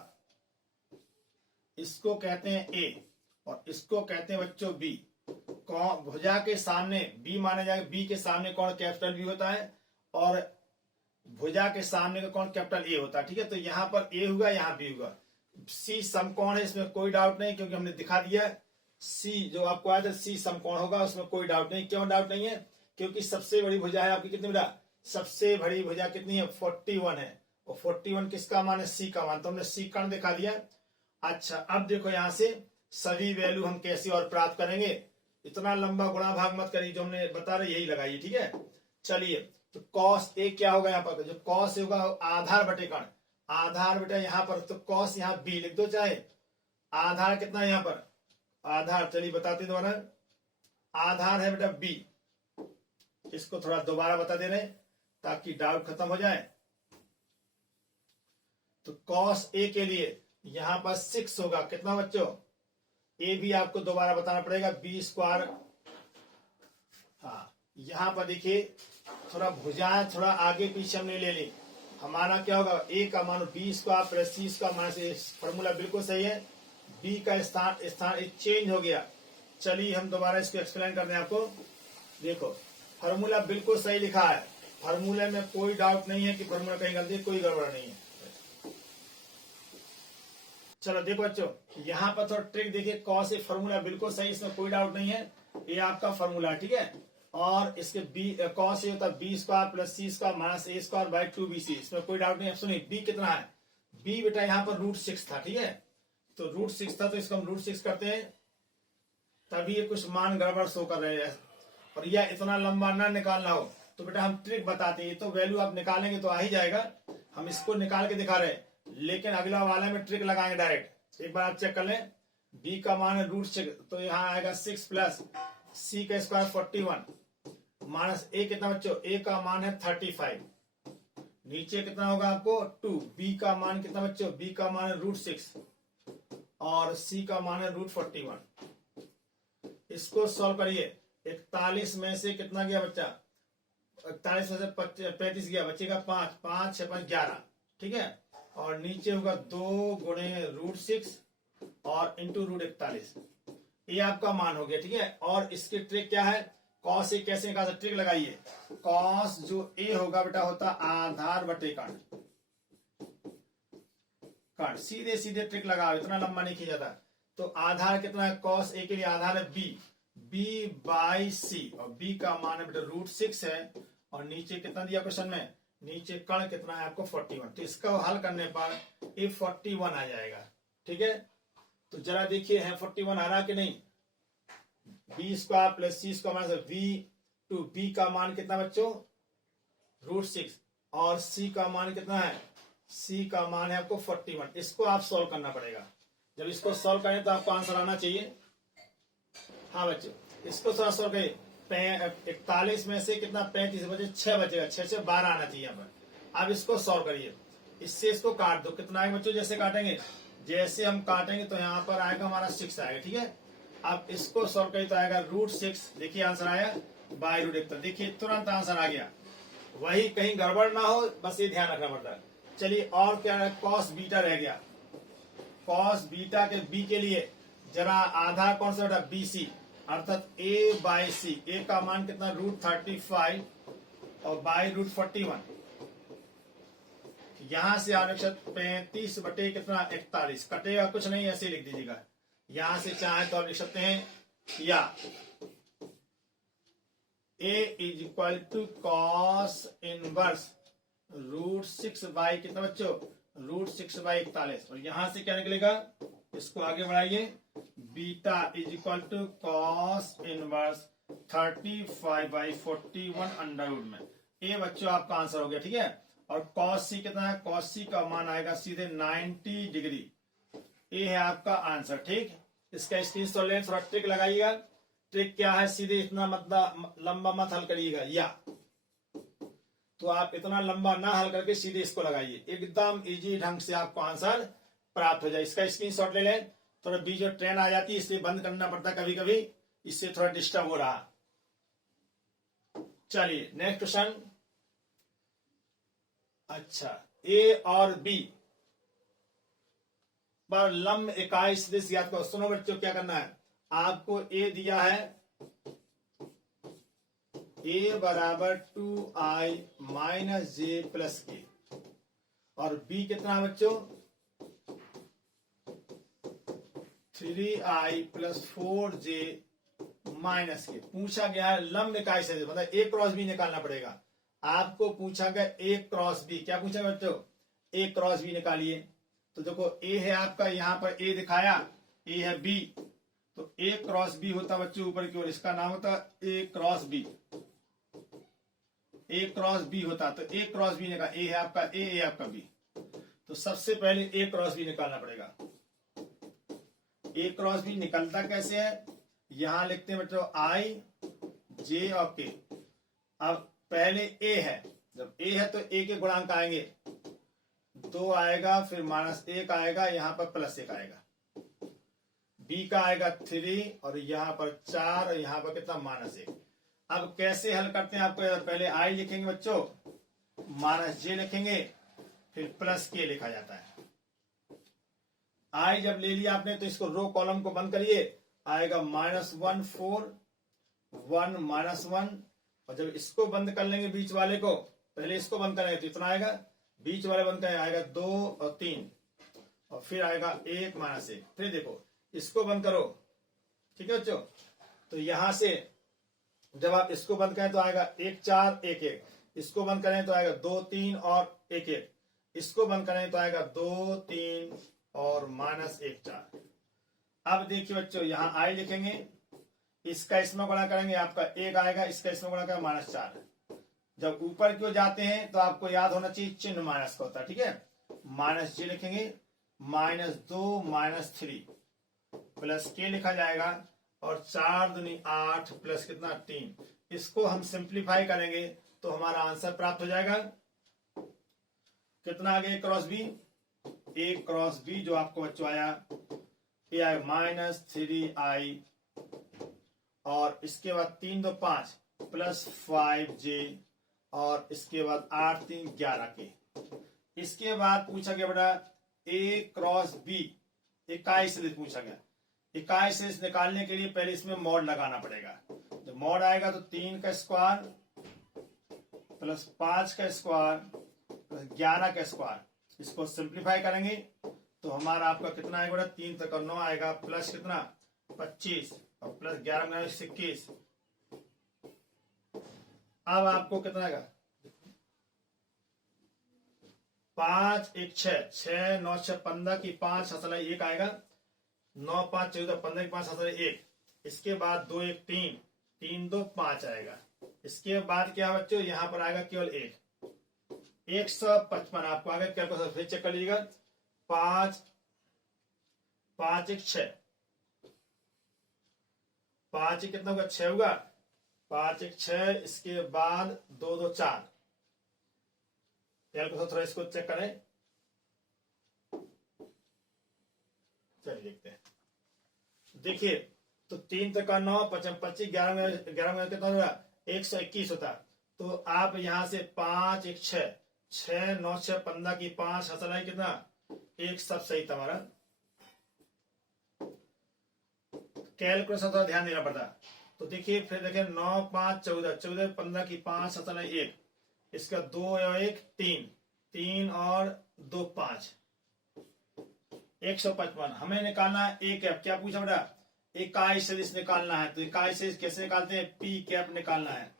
इसको कहते हैं ए और इसको कहते हैं बच्चों बी। कौन भुजा के सामने बी माना जाएगा, बी के सामने कौन कैपिटल बी होता है और भुजा के सामने का कौन कैपिटल ए होता है, ठीक है। तो यहाँ पर ए होगा, यहाँ बी होगा। सी समकोण है, इसमें कोई डाउट नहीं, क्योंकि हमने दिखा दिया है। सी जो आपको आया था सी समकोण होगा, उसमें कोई डाउट नहीं। क्यों डाउट नहीं है, क्योंकि सबसे बड़ी भुजा है आपकी कितनी बेटा, सबसे बड़ी भुजा कितनी है, 41 है। और 41 किसका मान है, सी का मान। तो हमने सी कर्ण दिखा दिया। अच्छा अब देखो यहाँ से सभी वैल्यू हम कैसे और प्राप्त करेंगे। इतना लंबा गुणा भाग मत करिए, जो हमने बता रहे यही लगाइए, ठीक है। चलिए तो कॉस ए क्या होगा, यहाँ पर जो कॉस होगा आधार बटे कर्ण, आधार बेटा यहाँ पर, तो कॉस यहाँ बी लिख दो चाहे। आधार कितना है यहाँ पर, आधार चलिए बताते दोबारा, आधार है बेटा बी। इसको थोड़ा दोबारा बता दे रहे ताकि डाउट खत्म हो जाए। तो कॉस ए के लिए यहां पर 6 होगा, कितना बच्चों, ए भी आपको दोबारा बताना पड़ेगा, बी स्क्वायर। हाँ यहां पर देखिए थोड़ा भुजाएं थोड़ा आगे पीछे हमने ले ली। हमारा क्या होगा, ए का मान B square plus c square minus, formula बिल्कुल सही है। बी का स्थान चेंज हो गया। चलिए हम दोबारा इसको एक्सप्लेन करते हैं आपको। देखो फॉर्मूला बिल्कुल सही लिखा है, फॉर्मूले में कोई डाउट नहीं है कि फॉर्मूला कहीं गलती, कोई गड़बड़ नहीं है। चलो देखो बच्चों यहाँ पर थोड़ा ट्रिक देखिए, कॉस ए फॉर्मूला बिल्कुल सही, इसमें कोई डाउट नहीं है। ये आपका फॉर्मूला है, ठीक है। और इसके बी कॉस ए होता है b square plus c square minus a square by 2bc, इसमें कोई डाउट नहीं है। सुनिए बी कितना है, बी बेटा यहाँ पर √6 था, ठीक है। तो √6 था, तो इसको हम √6 करते हैं, तभी ये कुछ मान गड़बड़ शो कर रहे हैं। और यह इतना लंबा ना निकालना हो तो बेटा हम ट्रिक बताते हैं। तो वैल्यू आप निकालेंगे तो आ ही जाएगा, हम इसको निकाल के दिखा रहे हैं, लेकिन अगला वाले में ट्रिक लगाएंगे डायरेक्ट। एक बार आप चेक कर लें, बी का मान है √6, तो यहाँ आएगा 6 प्लस सी का स्क्वायर 41 माइनस ए कितना बच्चों, ए का मान है 35, नीचे कितना होगा आपको 2। बी का मान कितना बच्चों, बी का मान है √6 और सी का मान है √41। इसको सॉल्व करिए। 41 में से कितना गया बच्चा, 41 में से 35 गया, बचेगा 5, 5 6 5 11, ठीक है। और नीचे होगा 2 गुणे √6 और इंटू √41, ये आपका मान हो गया, ठीक है। और इसकी ट्रिक क्या है, कॉस ए कैसे निकाल सकते, ट्रिक लगाइए। कॉस जो ए होगा बेटा होता आधार बटे कर्ण, कर्ण सीधे सीधे ट्रिक लगाओ, इतना लंबा नहीं खींचा। तो आधार कितना है, कॉस ए के लिए आधार है बी, बी बाई सी, और बी का मान है बेटा √6 है। और नीचे कितना दिया क्वेश्चन में, नीचे कर्ण कितना है आपको 41। तो इसका हल करने पर ये 41 आ जाएगा, ठीक है। तो जरा देखिए है 41 आ रहा कि नहीं, b square plus c square minus v two, b का मान कितना बच्चों √6 और सी का मान कितना है, सी का मान है आपको 41। इसको आप सॉल्व करना पड़ेगा। जब इसको सॉल्व करें तो आपको आंसर आना चाहिए। हाँ बच्चों इसको थोड़ा सॉल्व करिए। 41 में से कितना 35 बचे, 6 बचेगा, 6 से 12 आना चाहिए यहाँ पर। अब इसको सॉल्व करिए, इससे इसको काट दो, कितना आएगा बच्चों, जैसे काटेंगे, जैसे हम काटेंगे तो यहाँ पर आएगा हमारा 6 आएगा, ठीक है। अब इसको सॉल्व करिए तो आएगा √6, देखिए आंसर आया बाई √1, देखिए तुरंत आंसर आ गया। वही कहीं गड़बड़ ना हो, बस ये ध्यान रखना पड़ता है। चलिए और क्या है, कॉस बीटा रह गया। कॉस बीटा के बी के लिए जरा आधार कौन सा बेटा, BC, अर्थात A बाई सी, ए का मान कितना √35 और बाई √41। यहां से आवश्यक 35 बटे कितना 41, कटेगा कुछ नहीं, ऐसे लिख दीजिएगा। यहां से चाहे तो आप लिख सकते हैं, या A = cos इनवर्स √6 बाई कितना बच्चों, √6 बाई 41। और यहां से क्या निकलेगा, इसको आगे बढ़ाइए, beta = cos inverse 35 by 41 under root में। ये बच्चों आपका आंसर हो गया, ठीक है। और cos c कितना है, cos c का मान आएगा सीधे 90 डिग्री। ये है आपका आंसर, ठीक। इसका स्क्रीनशॉट लें, थोड़ा ट्रिक लगाइएगा, ट्रिक क्या है, सीधे इतना मतलब लंबा मत हल करिएगा, या तो आप इतना लंबा ना हल करके सीधे इसको लगाइए, एकदम इजी ढंग से आपको आंसर प्राप्त हो जाए। इसका स्क्रीनशॉट ले लें। थोड़ा बीच में ट्रेन आ जाती है इसलिए बंद करना पड़ता है कभी कभी, इससे थोड़ा डिस्टर्ब हो रहा। चलिए नेक्स्ट क्वेश्चन। अच्छा, ए और बी पर लंब इकाई सदिश याद करो। सुनो बच्चों, क्या करना है, आपको ए दिया है, ए बराबर 2i माइनस जे प्लस के, और बी कितना है बच्चों, 3i प्लस 4j माइनस के। पूछा गया है लंब इकाई सदिश, मतलब ए क्रॉस बी निकालना पड़ेगा आपको। पूछा गया ए क्रॉस बी, क्या पूछा बच्चों, ए क्रॉस बी निकालिए। तो देखो ए है आपका, यहां पर ए दिखाया, ए है बी, तो ए क्रॉस बी होता बच्चों ऊपर की ओर, इसका नाम होता ए क्रॉस बी, ए क्रॉस बी होता। तो ए क्रॉस बी निकाल, ए है आपका ए आपका बी, तो सबसे पहले ए क्रॉस बी निकालना पड़ेगा। ए क्रॉस बी निकलता कैसे है, यहां लिखते हैं बच्चों आई जे और के। अब पहले ए है, जब ए है तो ए के गुणांक आएंगे, 2 आएगा, फिर -1 आएगा, यहां पर +1 आएगा। बी का आएगा 3 और यहां पर 4 और यहां पर कितना -1। अब कैसे हल करते हैं, आपको पहले आई लिखेंगे बच्चों, -j लिखेंगे, फिर +k लिखा जाता है। आई जब ले लिया आपने तो इसको रो कॉलम को बंद करिए, आएगा -1 4 1 -1, और जब इसको बंद कर लेंगे बीच वाले को, पहले इसको बंद करेंगे तो इतना आएगा, बीच वाले बंद करेंगे आएगा 2 और 3, और फिर आएगा 1 -1। फिर देखो इसको बंद करो, ठीक है बच्चों, तो यहां से जब आप इसको बंद करें तो आएगा 1 4 1 1, इसको बंद करें तो आएगा 2 3 और 1 1, इसको बंद करें तो आएगा 2 3 और -1 4। अब देखिए बच्चों, यहां आई लिखेंगे, इसका इसमें गुणा करेंगे, आपका 1 आएगा, इसका इसमें गुणा करेंगे -4। जब ऊपर क्यों जाते हैं तो आपको याद होना चाहिए चिन्ह माइनस का होता है, ठीक है। -j लिखेंगे, -2 -3 +k लिखा जाएगा, और 4 दूनी 8 प्लस कितना 3। इसको हम सिंप्लीफाई करेंगे तो हमारा आंसर प्राप्त हो जाएगा कितना, आगे क्रॉस बी, ए क्रॉस बी जो आपको बच्चों आया, ये आया -3i, और इसके बाद 3 2 5 +5j, और इसके बाद 8 3 11 के। इसके बाद पूछा गया बेटा ए क्रॉस बी इकाई सदिश पूछा गया। इकाई सदिश निकालने के लिए पहले इसमें मॉड लगाना पड़ेगा। जब मॉड आएगा तो 3 का स्क्वायर प्लस 5 का स्क्वायर प्लस 11 का स्क्वायर, इसको सिंप्लीफाई करेंगे तो हमारा आपका कितना आएगा बेटा, 3 तक 9 आएगा, प्लस कितना 25 और प्लस 11 में 21। अब आपको कितना आएगा, 5 1 6 6 9 6 15 की 5 हसला 1 आएगा, 9 5 14 15 की 5 हसला 1। इसके बाद 2 1 3 3 2 5 आएगा। इसके बाद क्या बच्चों, यहां पर आएगा केवल 155। आपको आगे क्या फिर चेक कर लीजिएगा, 5 5 1 6 5 कितना होगा 6 होगा, 5 1 6। इसके बाद 2 2 4, थोड़ा इसको चेक करें, चलिए देखते हैं। देखिए तो 3 तक का 9 5 25 11 में कितना होगा 121 होता। तो आप यहां से 5 1 6 6 9 6 15 की 5 हसला कितना 1, सब सही था हमारा। कैलकुलेशन थोड़ा ध्यान देना पड़ता। तो देखिए फिर देखिए 9 5 14 14 15 की 5 हसला 1, इसका 2 और 1 3 3 और 2 5, 155। हमें निकालना है ए कैप। क्या पूछा बेटा, इकाई सदिश निकालना है। तो इकाई सदिश कैसे निकालते हैं, पी कैप निकालना है।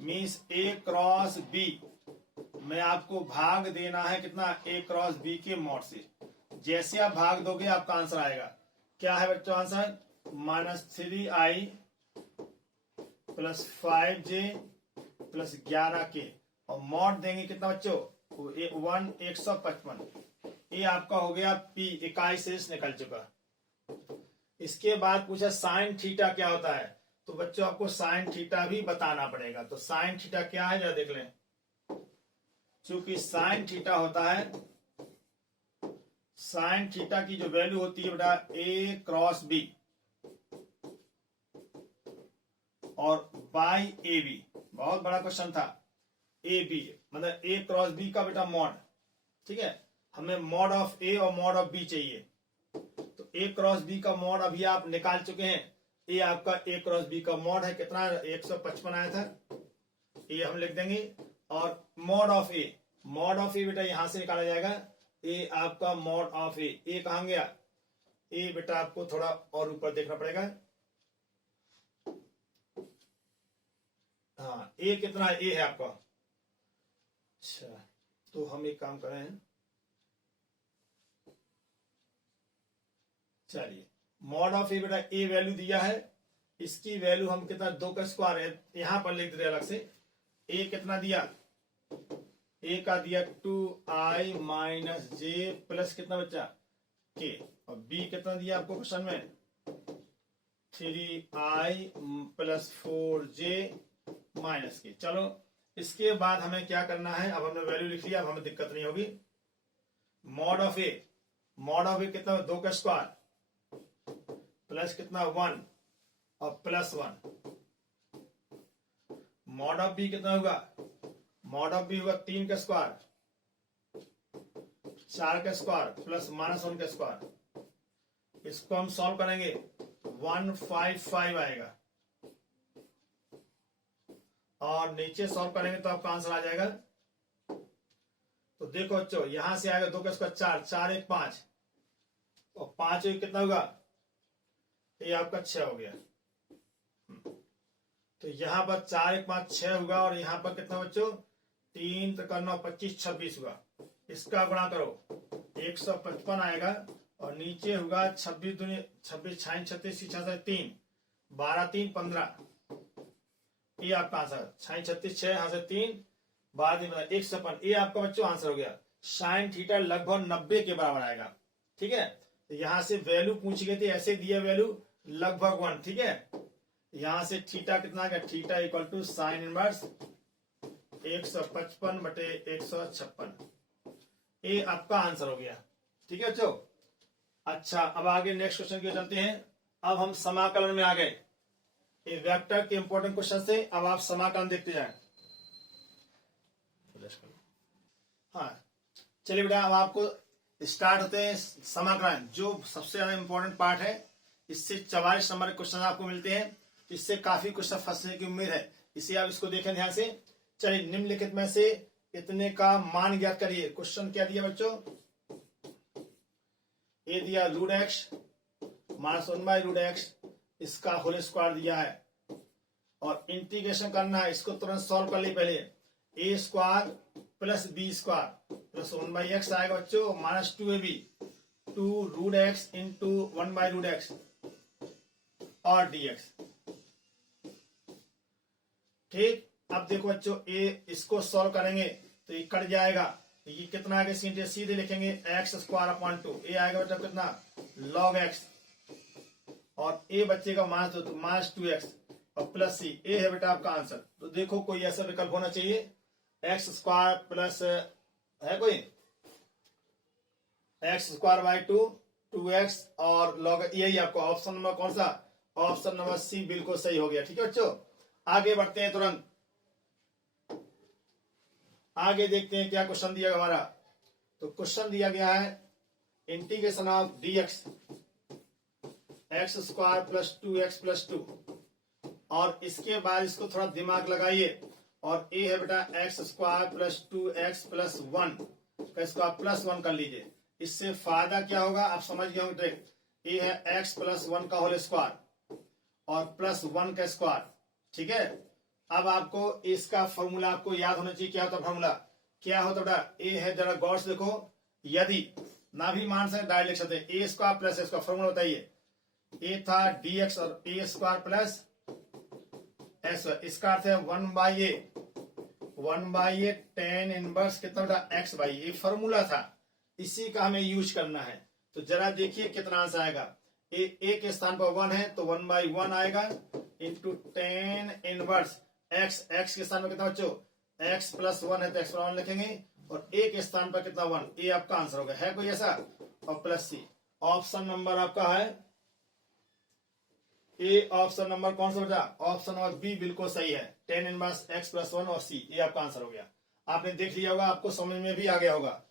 मीन्स ए क्रॉस बी में आपको भाग देना है कितना, ए क्रॉस बी के मॉड से। जैसे आप भाग दोगे आपका आंसर आएगा। क्या है बच्चों answer, -3i plus 5j plus 11k, और मॉड देंगे कितना बच्चों 155। ये आपका हो गया पी, इकाई सदिश निकल चुका। इसके बाद पूछा साइन थीटा क्या होता है। तो बच्चों आपको साइन थीटा भी बताना पड़ेगा। तो साइन थीटा क्या है जरा देख लें। चूंकि साइन थीटा होता है, साइन थीटा की जो वैल्यू होती है बेटा ए क्रॉस बी और बाई ए बी। बहुत बड़ा क्वेश्चन था। ए बी मतलब ए क्रॉस बी का बेटा मॉड, ठीक है। हमें मॉड ऑफ ए और मॉड ऑफ बी चाहिए। तो ए क्रॉस बी का मॉड अभी आप निकाल चुके हैं। ए आपका ए क्रॉस बी का मॉड है कितना, 155 आया था, ये हम लिख देंगे। और मॉड ऑफ ए बेटा यहां से निकाला जाएगा। ए आपका मॉड ऑफ ए कहां गया, ए बेटा आपको थोड़ा और ऊपर देखना पड़ेगा। हाँ ए कितना है, ए है आपका। अच्छा तो हम एक काम कर रहे हैं, चलिए मॉड ऑफ ए बेटा ए वैल्यू दिया है, इसकी वैल्यू हम कितना 2 का स्क्वायर है, यहां पर लिख दे अलग से। ए कितना दिया, ए का दिया 2i माइनस जे प्लस कितना बच्चा के, और बी कितना दिया आपको क्वेश्चन में 3i प्लस 4j माइनस के। चलो इसके बाद हमें क्या करना है, अब हमने वैल्यू लिख लिया, अब हमें दिक्कत नहीं होगी। मॉड ऑफ ए कितना 2 का स्क्वायर प्लस कितना 1 और प्लस 1। मॉड ऑफ बी कितना होगा, मॉड ऑफ बी होगा 3 का स्क्वायर 4 का स्क्वायर प्लस माइनस 1 का स्क्वायर। इसको हम सॉल्व करेंगे 155 आएगा, और नीचे सॉल्व करेंगे तो आपका आंसर आ जाएगा। तो देखो बच्चों यहां से आएगा 2 का स्क्वायर 4, 4 1 5 और 5 1 कितना होगा, ये आपका 6 हो गया। तो यहां पर 4 1 5 6 होगा, और यहां पर कितना बच्चों 3 3 9 25 26 होगा। इसका गुणा करो 155 आएगा, और नीचे होगा 26 दूनी 26 6 36 66 3 12 3 15। ये आपका आंसर 6 36 6 यहाँ से 3 12 3 156। ये आपका बच्चों आंसर हो गया। साइन थीटा लगभग 90 के बराबर आएगा, ठीक है। तो यहां से वैल्यू पूछी गई थी, ऐसे दिया वैल्यू लगभग 1, ठीक है। यहां से थीटा कितना आ गया, theta equal to sine inverse 155 बटे 156। ये आपका आंसर हो गया, ठीक है बच्चों। अच्छा अब आगे नेक्स्ट क्वेश्चन की चलते हैं। अब हम समाकलन में आ गए। ये वेक्टर के इंपॉर्टेंट क्वेश्चन से अब आप समाकलन देखते जाएं। हाँ चलिए बेटा अब आपको स्टार्ट होते हैं समाकलन, जो सबसे ज्यादा इंपॉर्टेंट पार्ट है। इससे 44 नंबर क्वेश्चन आपको मिलते हैं, इससे काफी क्वेश्चन फंसने की उम्मीद है, इसे आप इसको देखें ध्यान से। चलिए निम्नलिखित में से इतने का मान ज्ञात करिए। क्वेश्चन क्या दिया बच्चों, ये दिया रूट एक्स माइनस 1/√x, इसका होल स्क्वायर दिया है, और इंटीग्रेशन करना है। इसको तुरंत सॉल्व कर ली पहले। A square plus b square plus 1/x आएगा बच्चों minus 2ab 2√x into 1/√x और dx। ठीक, अब देखो बच्चों ए इसको सॉल्व करेंगे तो ये कट जाएगा, ये कितना आगे सीधे लिखेंगे x स्क्वायर अपॉन 2। ए आएगा बेटा कितना log x, और ए बच्चेगा माइनस 2x और प्लस सी। ए है बेटा आपका आंसर। तो देखो कोई ऐसा विकल्प होना चाहिए एक्स स्क्वायर प्लस है कोई एक्स स्क्वायर बाई 2x और log, यही आपको ऑप्शन नंबर कौन सा, ऑप्शन नंबर सी बिल्कुल सही हो गया। ठीक है बच्चों, आगे बढ़ते हैं तुरंत। आगे देखते हैं क्या क्वेश्चन दिया हमारा। तो क्वेश्चन दिया गया है integration of dx x square plus 2x plus 2, और इसके बाद इसको थोड़ा दिमाग लगाइए। और ए है बेटा x square plus 2x plus 1 का स्क्वायर प्लस 1 कर लीजिए। इससे फायदा क्या होगा आप समझ गए होंगे। ए है x प्लस 1 का होल स्क्वायर और प्लस 1 का स्क्वायर, ठीक है। अब आपको इसका फॉर्मूला आपको याद होना चाहिए। क्या होता फॉर्मूला, क्या होता बेटा, ए है जरा गौर से देखो, यदि ना भी मान सकते डायरेक्ट लिख सकते हैं ए स्क्वायर प्लस इसका फॉर्मूला बताइए। ए था dx और ए स्क्वायर प्लस एस, इसका अर्थ है 1/a tan इनवर्स कितना बेटा x बाई, ये फॉर्मूला था, इसी का हमें यूज करना है। तो जरा देखिए कितना आंसर आएगा। ए के स्थान पर 1 है तो 1/1 आएगा, इंटू 10 इनवर्स एक्स, एक्स के स्थान पर कितना बच्चों x प्लस 1 है तो x प्लस 1 लिखेंगे और a के स्थान पर कितना 1, a आपका आंसर होगा। है कोई ऐसा? और प्लस सी। ऑप्शन नंबर आपका है ए। ऑप्शन नंबर कौन सा बेटा? ऑप्शन नंबर बी बिल्कुल सही है। 10 इनवर्स x प्लस 1 और सी, ये आपका आंसर हो गया। आपने देख लिया होगा, आपको समझ में भी आ गया होगा।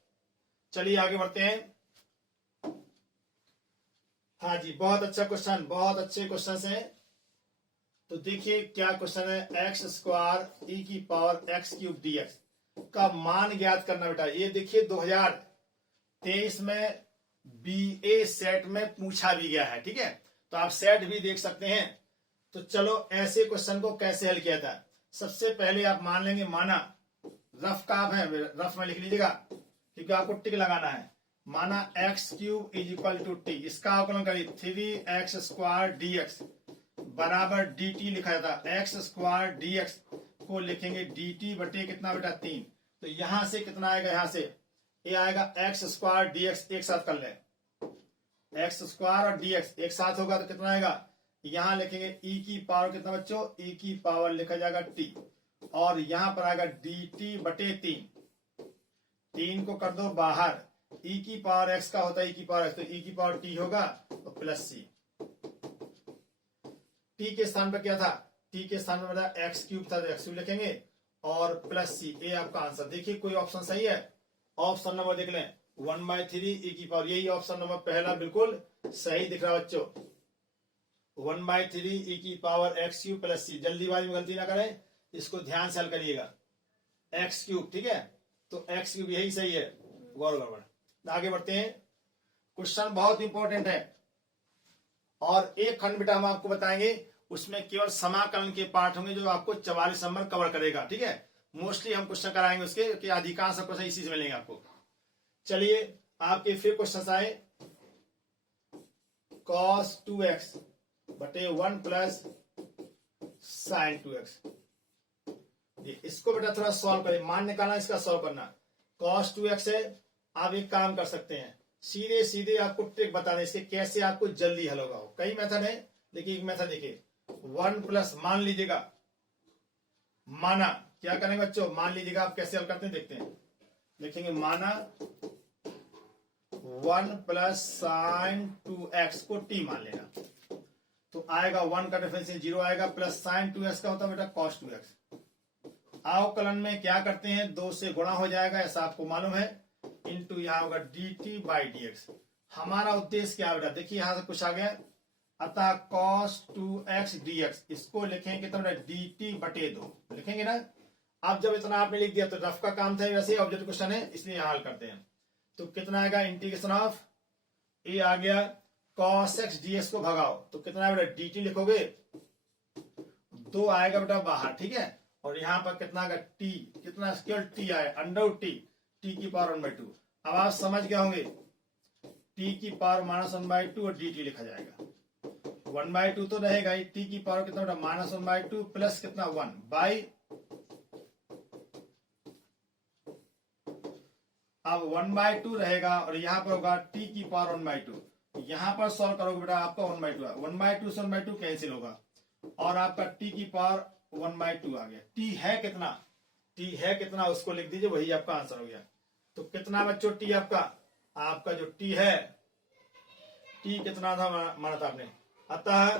चलिए आगे बढ़ते हैं। हाँ जी, बहुत अच्छा क्वेश्चन, बहुत अच्छे क्वेश्चन हैं। तो देखिए क्या क्वेश्चन है, एक्स स्क्वायर ई की पावर एक्स क्यूब डीएक्स का मान ज्ञात करना बेटा। ये देखिए 2023 में बीए सेट में पूछा भी गया है, ठीक है, तो आप सेट भी देख सकते हैं। तो चलो ऐसे क्वेश्चन को कैसे हल किया था। सबसे पहले आप मान लेंगे, माना रफ का आप है, रफ में लिख लीजिएगा क्योंकि आपको टिक लगाना है। माना x cube is equal to t, इसका अवकलन करिए 3x स्क्वायर डीएक्स बराबर dt लिखा जाता है। एक्स स्क्वायर डीएक्स को लिखेंगे dt बटे कितना बेटा 3। तो यहां से कितना आएगा, यहां से ये आएगा एक्स स्क्वायर डीएक्स, एक साथ कर ले, एक्स स्क्वायर और डीएक्स एक साथ होगा तो कितना आएगा, यहां लिखेंगे e की पावर कितना बच्चों, e की पावर लिखा जाएगा t और यहां पर आएगा dt बटे 3 को कर दो बाहर, e की पावर x का होता है e की पावर x, तो e की पावर t होगा तो प्लस c। t के स्थान पर क्या था, t के स्थान पर बता x क्यूब था तो x क्यूब लिखेंगे और प्लस c, ये आपका आंसर। देखिए कोई ऑप्शन सही है? ऑप्शन नंबर देख लें 1/3 e की पावर, यही ऑप्शन नंबर पहला बिल्कुल सही दिख रहा बच्चों। 1/3 e की power x cube plus c, जल्दीबाजी में गलती ना करें, इसको ध्यान से हल करिएगा। x क्यूब, ठीक है, तो x क्यूब यही सही है, गौर गड़बड़। आगे बढ़ते हैं, क्वेश्चन बहुत इंपॉर्टेंट है और एक खंड बेटा हम आपको बताएंगे, उसमें केवल समाकलन के पार्ट होंगे जो आपको 44 नंबर कवर करेगा, ठीक है। मोस्टली हम क्वेश्चन कराएंगे उसके कि अधिकांश क्वेश्चन इसी से मिलेंगे आपको। चलिए आपके फिर क्वेश्चन आए, cos 2x बटे 1 प्लस sin 2x, इसको बेटा थोड़ा सॉल्व करें, मान निकालना, इसका सॉल्व करना। cos 2x है, आप एक काम कर सकते हैं, सीधे सीधे आपको ट्रिक बता दें इसके कैसे आपको जल्दी हल होगा। कई मेथड है, देखिए एक मेथड देखिए, 1 प्लस, मान लीजिएगा, माना क्या करेंगे बच्चों, मान लीजिएगा, आप कैसे हल करते हैं देखते हैं। लिखेंगे माना 1 प्लस साइन 2x को t मान लेना, तो आएगा 1 का डिफरेंस 0 आएगा, प्लस साइन 2x का होता है बेटा cos 2x। अवकलन में क्या करते हैं, 2 से गुणा हो जाएगा, ऐसा आपको मालूम है, इंटू यहां होगा dt बाई dx। हमारा उद्देश्य क्या बेटा, देखिए यहां से कुछ आ गया, अतः cos 2x dx, इसको लिखेंगे कितना, dt बटे 2 लिखेंगे ना। अब जब इतना आपने लिख दिया तो रफ का काम था, वैसे ऑब्जेक्ट क्वेश्चन है इसलिए यहां हल करते हैं। तो कितना आएगा, इंटीग्रेशन ऑफ ए आ गया, cos x dx को भगाओ तो कितना बेटा dt लिखोगे, 2 आएगा बेटा बाहर, ठीक है, और यहां पर कितना आएगा t, कितना केवल t आए, अंडर t, t की पावर 1/2। अब आप समझ गए होंगे, t की पावर -1/2 और dt लिखा जाएगा, 1/2 तो रहेगा ही, t की पावर कितना बेटा -1/2 प्लस कितना 1 बाई, अब 1/2 रहेगा और यहां पर होगा t की पावर 1/2, यहां पर सॉल्व करोगे बेटा आपका 1/2 है, 1/2 से 1/2 कैंसिल होगा और आपका t की पावर 1/2 आ गया। t है कितना, t है कितना उसको लिख दीजिए, वही आपका आंसर हो गया। तो कितना बच्चों t आपका जो t है, t कितना था माना था आपने, अतः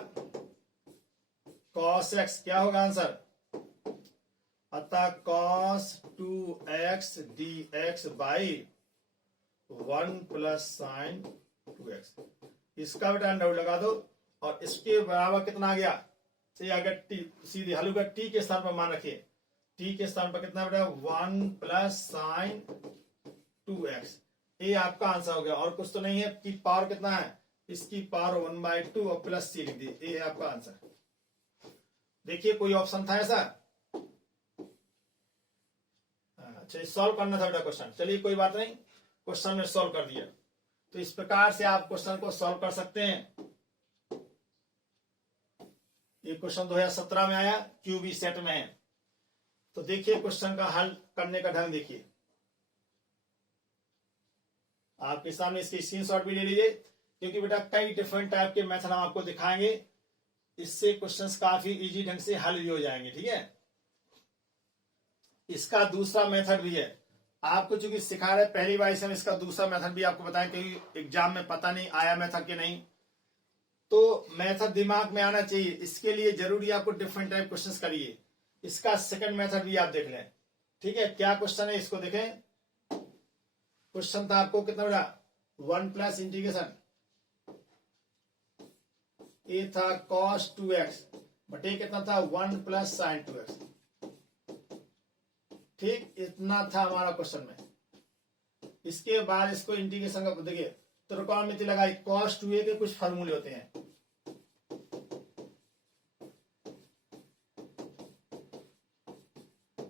cos x क्या होगा आंसर, अतः cos 2x dx by 1 plus sign 2x, इसका बेटा अंडर लगा दो और इसके बराबर कितना आ गया, से आ गया t, सीधे हल होगा, t के स्थान पर मान रखिए, t के स्थान पर कितना बेटा 1 प्लस साइन 2x, ये आपका आंसर हो गया। और कुछ तो नहीं है, की पावर कितना है, इसकी पावर 1/2 और प्लस c लिख दी, ये है आपका आंसर। देखिए कोई ऑप्शन था ऐसा, अच्छा सॉल्व करना था बेटा क्वेश्चन, चलिए कोई बात नहीं, क्वेश्चन में सॉल्व कर दिया। तो इस प्रकार से आप क्वेश्चन को सॉल्व कर सकते हैं। ये क्वेश्चन 2017 में आया, क्यूबी सेट में है। तो देखिए क्वेश्चन का हल करने का ढंग देखिए, आपके सामने इसकी स्क्रीनशॉट भी ले लीजिए, क्योंकि बेटा कई डिफरेंट टाइप के मेथड हम आपको दिखाएंगे इससे क्वेश्चंस काफी इजी ढंग से हल भी हो जाएंगे। ठीक है, इसका दूसरा मेथड भी है, आपको चूंकि सिखा रहे पहली बार, इसे हम इसका दूसरा मेथड भी आपको बताएं, कहीं एग्जाम में पता नहीं आया मेथड के नहीं, तो मेथड दिमाग में आना चाहिए। इसके लिए जरूरी आपको डिफरेंट टाइप क्वेश्चंस करिए। इसका सेकंड मेथड भी आप देख लें। ठीक है, क्या क्वेश्चन है इसको देखें। क्वेश्चन था आपको कितना बड़ा, 1 प्लस इंटीग्रेशन ए था cos 2x बटे कितना था 1 प्लस साइन 2x। ठीक, इतना था हमारा क्वेश्चन में। इसके बाद इसको इंटीग्रेशन का देखिए, त्रिकोणमिति लगाई, cos 2a के कुछ फार्मूले होते हैं।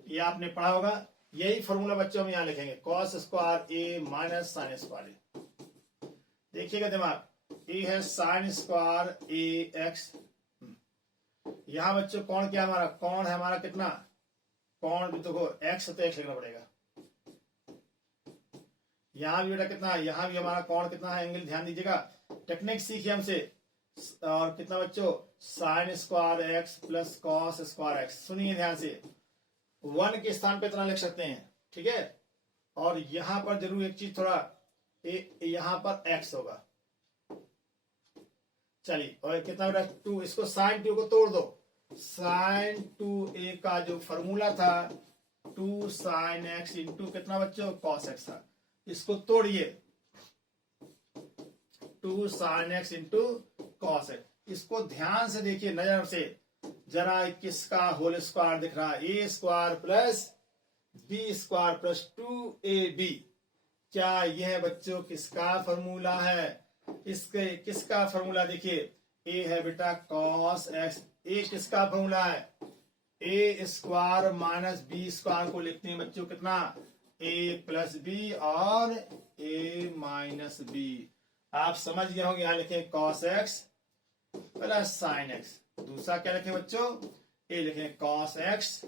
ये आपने पढ़ा होगा, यही फॉर्मूला बच्चों हम यहां लिखेंगे, cos स्क्वायर ए माइनस साइन स्क्वायर ए। देखिएगा दिमाग, ए है साइन स्क्वायर ए एक्स। यहां बच्चों कौन क्या हमारा, कौन है हमारा कितना, कौन भी देखो एक्स तो एक्स लिखना पड़ेगा। यहां भी बेटा कितना, यहां भी हमारा कौन कितना है, एंगल ध्यान दीजिएगा, टेक्निक सीखिए हमसे। और कितना बच्चों, sine square x plus cos square x. सुनिए ध्यान से, 1 के स्थान पे इतना लिख सकते हैं। ठीक है, और यहां पर जरूर एक चीज थोड़ा, यहां पर x होगा। चलिए, और कितना बेटा 2, इसको साइन 2 को तोड़ दो। साइन 2a का जो फॉर्मूला था 2 साइन एक्स इंटू कितना बच्चों कॉस एक्स था, इसको तोड़िए, 2 sine x into cos x. इसको ध्यान से देखिए, नजर से जरा, किसका होल स्क्वायर दिख रहा है, a square plus b square plus 2ab। क्या यह बच्चों किसका फॉर्मूला है, इसके किसका फॉर्मूला देखिए, ए है बेटा कॉस एक्स, ए किसका फॉर्मूला है, a square minus B square को लिखते हैं बच्चों कितना, ए प्लस बी और ए माइनस बी। आप समझ गए होंगे, यहां लिखें cos x plus sine x. दूसरा क्या लिखें बच्चों, ए लिखें cos x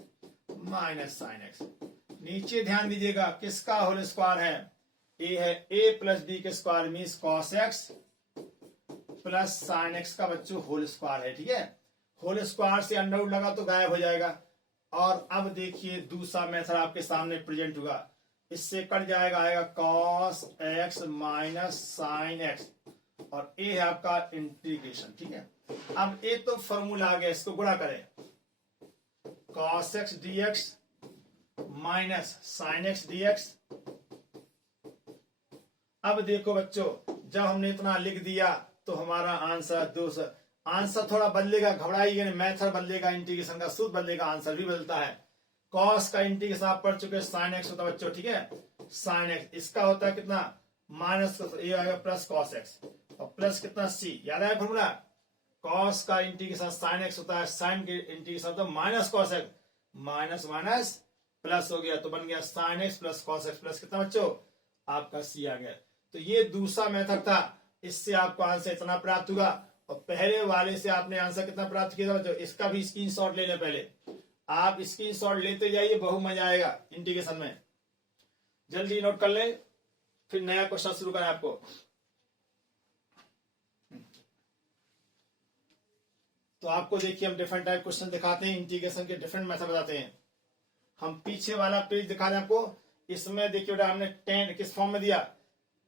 minus sine x. नीचे ध्यान दीजिएगा, किसका होल स्क्वायर है, ए है ए प्लस बी के square means cos x plus sine x का बच्चों होल स्क्वायर है। ठीक है, होल स्क्वायर से अंडर रूट लगा तो गायब हो जाएगा। और अब देखिए दूसरा मेथड आपके सामने प्रेजेंट हुआ, इससे कट जाएगा, आएगा cos x minus sine x, और ए है आपका इंटीग्रेशन। ठीक है, अब एक तो फॉर्मूला आ गया, इसको गुणा करें, cos x D x minus sine x D x. अब देखो बच्चों, जब हमने इतना लिख दिया तो हमारा आंसर आंसर थोड़ा बदलेगा, घबराइए नहीं, मेथड बदलेगा, इंटीग्रेशन का सूत्र बदलेगा, आंसर भी बदलता है। कॉस का इंटीग्रेशन आप पढ़ चुके, साइन एक्स होता है बच्चों। ठीक है, साइन एक्स इसका होता है कितना माइनस, ये आएगा प्लस कॉस एक्स, और प्लस कितना सी, याद आया फॉर्मूला, कॉस का इंटीग्रेशन साइन एक्स होता है, साइन के इंटीग्रेशन होता है minus cos x, minus minus plus हो गया, तो बन गया sine x plus cos x plus कितना बच्चों आपका सी आ गया। तो ये दूसरा मेथड था, इससे आपको आंसर इतना प्राप्त हुआ। और पहले वाले से आपने आंसर कितना प्राप्त किया था बच्चों, इसका भी स्क्रीनशॉट ले लें। पहले आप स्क्रीनशॉट लेते जाइए, बहुत मजा आएगा इंटीग्रेशन में। जल्दी नोट कर लें, फिर नया क्वेश्चन शुरू करें आपको। तो आपको देखिए, हम डिफरेंट टाइप क्वेश्चन दिखाते हैं, इंटीग्रेशन के डिफरेंट मेथड बताते हैं। हम पीछे वाला पेज दिखा दें आपको, इसमें देखिए बेटा हमने 10 किस फॉर्म में दिया,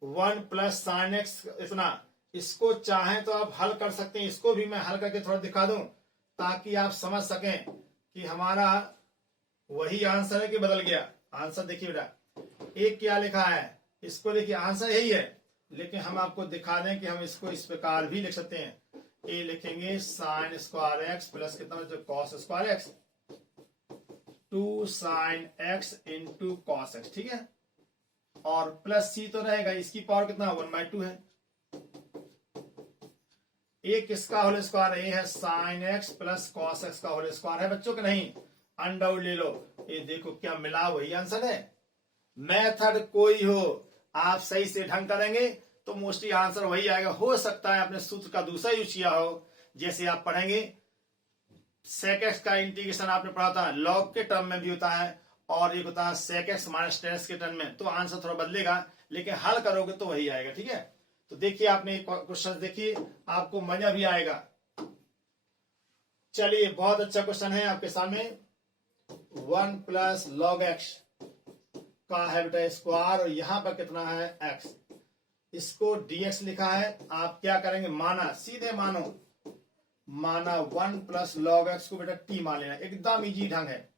1 प्लस साइन एक्स इतना। इसको चाहें तो आप हल कर सकते हैं, इसको भी मैं हल करके थोड़ा दिखा दूं ताकि आप समझ सकें कि हमारा वही आंसर है कि बदल गया। आंसर देखिए बेटा, एक क्या लिखा है, इसको देखिए आंसर यही है, लेकिन हम आपको दिखा दें कि हम इसको इस प्रकार भी लिख सकते हैं। ए लिखेंगे साइन स्क्वायर एक्स प्लस कितना जो cos square x, 2 sine x into cos x. ठीक है, और प्लस सी तो रहेगा, इसकी पावर कितना 1/2 है। ए किसका होल स्क्वायर, ए है sine x plus cos x का होल स्क्वायर है बच्चों के, नहीं अंडर ले लो। ये देखो क्या मिला, वही आंसर है। मेथड कोई हो, आप सही से ढंग करेंगे तो मोस्टली आंसर वही आएगा। हो सकता है आपने सूत्र का दूसरा यूज किया हो, जैसे आप पढ़ेंगे सेक एक्स का इंटीग्रेशन आपने पढ़ा था, लॉग के टर्म में भी होता है, और एक होता है sec x minus ten x के टर्म में, तो आंसर थोड़ा बदलेगा, लेकिन हल करोगे तो वही आएगा। ठीक है, तो देखिए आपने क्वेश्चन देखिए, आपको मजा भी आएगा। चलिए बहुत अच्छा क्वेश्चन है आपके सामने। 1 प्लस लॉग एक्स का है बेटा स्क्वायर और यहां पर कितना है एक्स, इसको dx लिखा है। आप क्या करेंगे, माना सीधे माना 1 प्लस लॉग एक्स को बेटा t मान लेना, एकदम इजी ढंग है।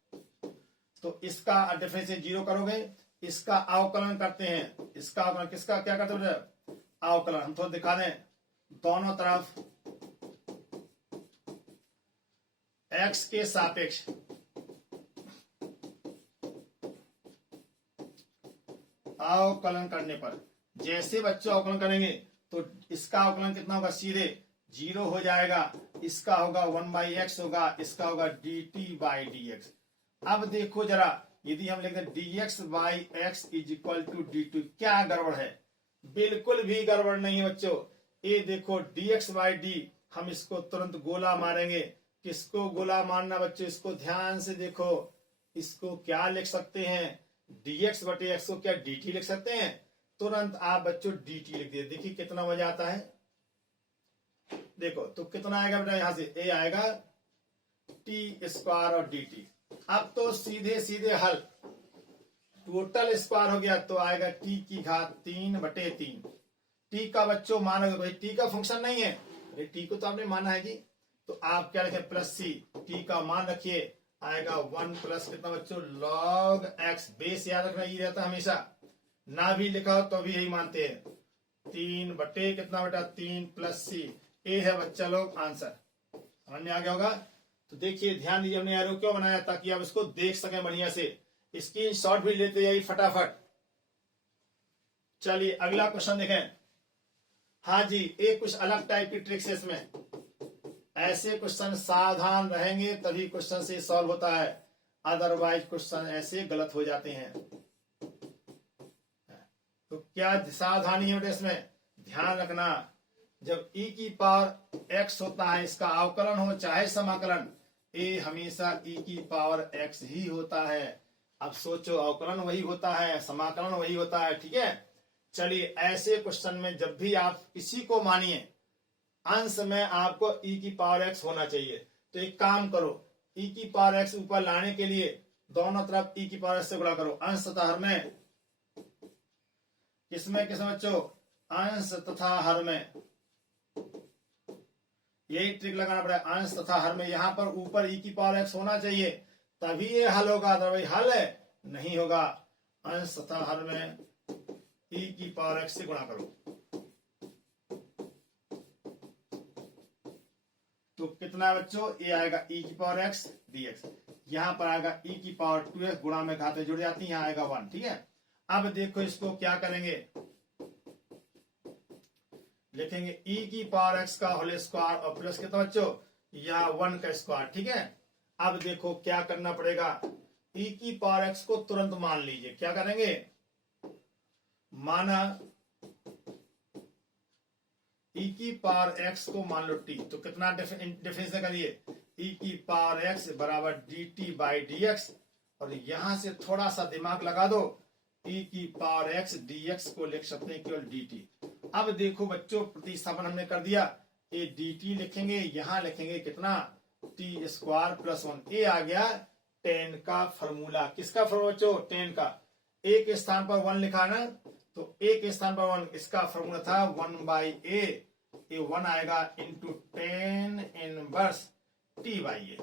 तो इसका डिफरेंशिएट 0 करोगे, इसका अवकलन करते हैं, इसका अवकलन किसका क्या करते हैं बेटा, अवकलन। हम थोड़ा दिखा दें, दोनों तरफ x के सापेक्ष अवकलन करने पर, जैसे बच्चों अवकलन करेंगे तो इसका अवकलन कितना होगा, सीधे 0 हो जाएगा, इसका होगा 1/x होगा, इसका होगा dt/dx। अब देखो जरा, यदि हम लिखते dx/x is equal to dt, क्या गड़बड़ है, बिल्कुल भी गड़बड़ नहीं है बच्चों। ये देखो dx/d, हम इसको तुरंत गोला मारेंगे। किसको गोला मारना बच्चों, इसको ध्यान से देखो, इसको क्या लिख सकते हैं, dx/x को क्या dt लिख सकते हैं, तुरंत आप बच्चों dt लिख दिए। देखिए कितना मजा आता है, देखो तो कितना आएगा बेटा, यहां से a आएगा t स्क्वायर और dt। अब तो सीधे सीधे हल, टोटल स्क्वायर हो गया तो आएगा t की घात 3/3। t का बच्चों मानोगे भाई, t का फंक्शन नहीं है, अरे t को तो आपने माना है जी, तो आप क्या रखें प्लस c, t का मान रखिए, आएगा 1 प्लस कितना बच्चों लॉग x। बेस याद रखना ये रहता हमेशा, ना भी लिखा हो तो भी यही मानते हैं, 3 कितना बेटा 3 प्लस c। ए है बच्चा लोग आंसर, समझ में आ गया होगा। तो देखिए ध्यान दीजिए, हमने एरो क्यों बनाया, ताकि आप इसको देख सकें बढ़िया से, स्क्रीन शॉट भी लेते जाइए फटाफट। चलिए अगला क्वेश्चन देखें। हाँ जी, एक कुछ अलग टाइप की ट्रिक्स है इसमें, ऐसे क्वेश्चन सावधान रहेंगे तभी क्वेश्चन से सॉल्व होता है, अदरवाइज क्वेश्चन ऐसे गलत हो जाते हैं। तो क्या सावधानी है बेटा इसमें, ध्यान रखना, जब e की पावर x होता है, इसका अवकलन हो चाहे समाकलन, a हमेशा e की पावर x ही होता है। अब सोचो, अवकलन वही होता है, समाकलन वही होता है, ठीक है। चलिए ऐसे क्वेश्चन में जब भी आप किसी को मानिए, अंश में आपको e की पावर x होना चाहिए। तो एक काम करो, e की पावर x ऊपर लाने के लिए दोनों तरफ e की पावर x से गुणा करो, अंश तथा हर में। किसमें बच्चों, अंश तथा हर में, यही ट्रिक लगाना पड़ेगा, अंश तथा हर में। यहां पर ऊपर e की पावर x होना चाहिए, तभी ये हल होगा, अदरवाइज हल नहीं होगा। अंश तथा हर में e की पावर x से गुणा करो, तो कितना बच्चों, ये आएगा e की पावर x dx, यहां पर आएगा e की पावर 2x, गुणा में घातें जुड़ जाती हैं, यहां आएगा 1, ठीक है। अब देखो इसको क्या करेंगे, लिखेंगे e की पावर x का होल स्क्वायर और प्लस कितना बच्चों, या 1 का स्क्वायर, ठीक है। अब देखो क्या करना पड़ेगा, e की पावर x को तुरंत मान लीजिए, क्या करेंगे, माना e की पावर x को मान लो t, तो कितना डिफरेंस करिए, e की पावर x बराबर dt/dx, और यहां से थोड़ा सा दिमाग लगा दो, e की पावर x dx को लिख सकते हैं केवल dt। अब देखो बच्चों, प्रतिस्थापन हमने कर दिया, ये dt लिखेंगे, यहां लिखेंगे कितना t स्क्वायर प्लस 1, ये आ गया tan का फॉर्मूला। किसका फॉर्मूला बच्चों, tan का। एक स्थान पर 1 लिखा ना, तो एक स्थान पर 1, इसका फॉर्मूला था 1/a, ये 1 आएगा इंटू tan इनवर्स t/a,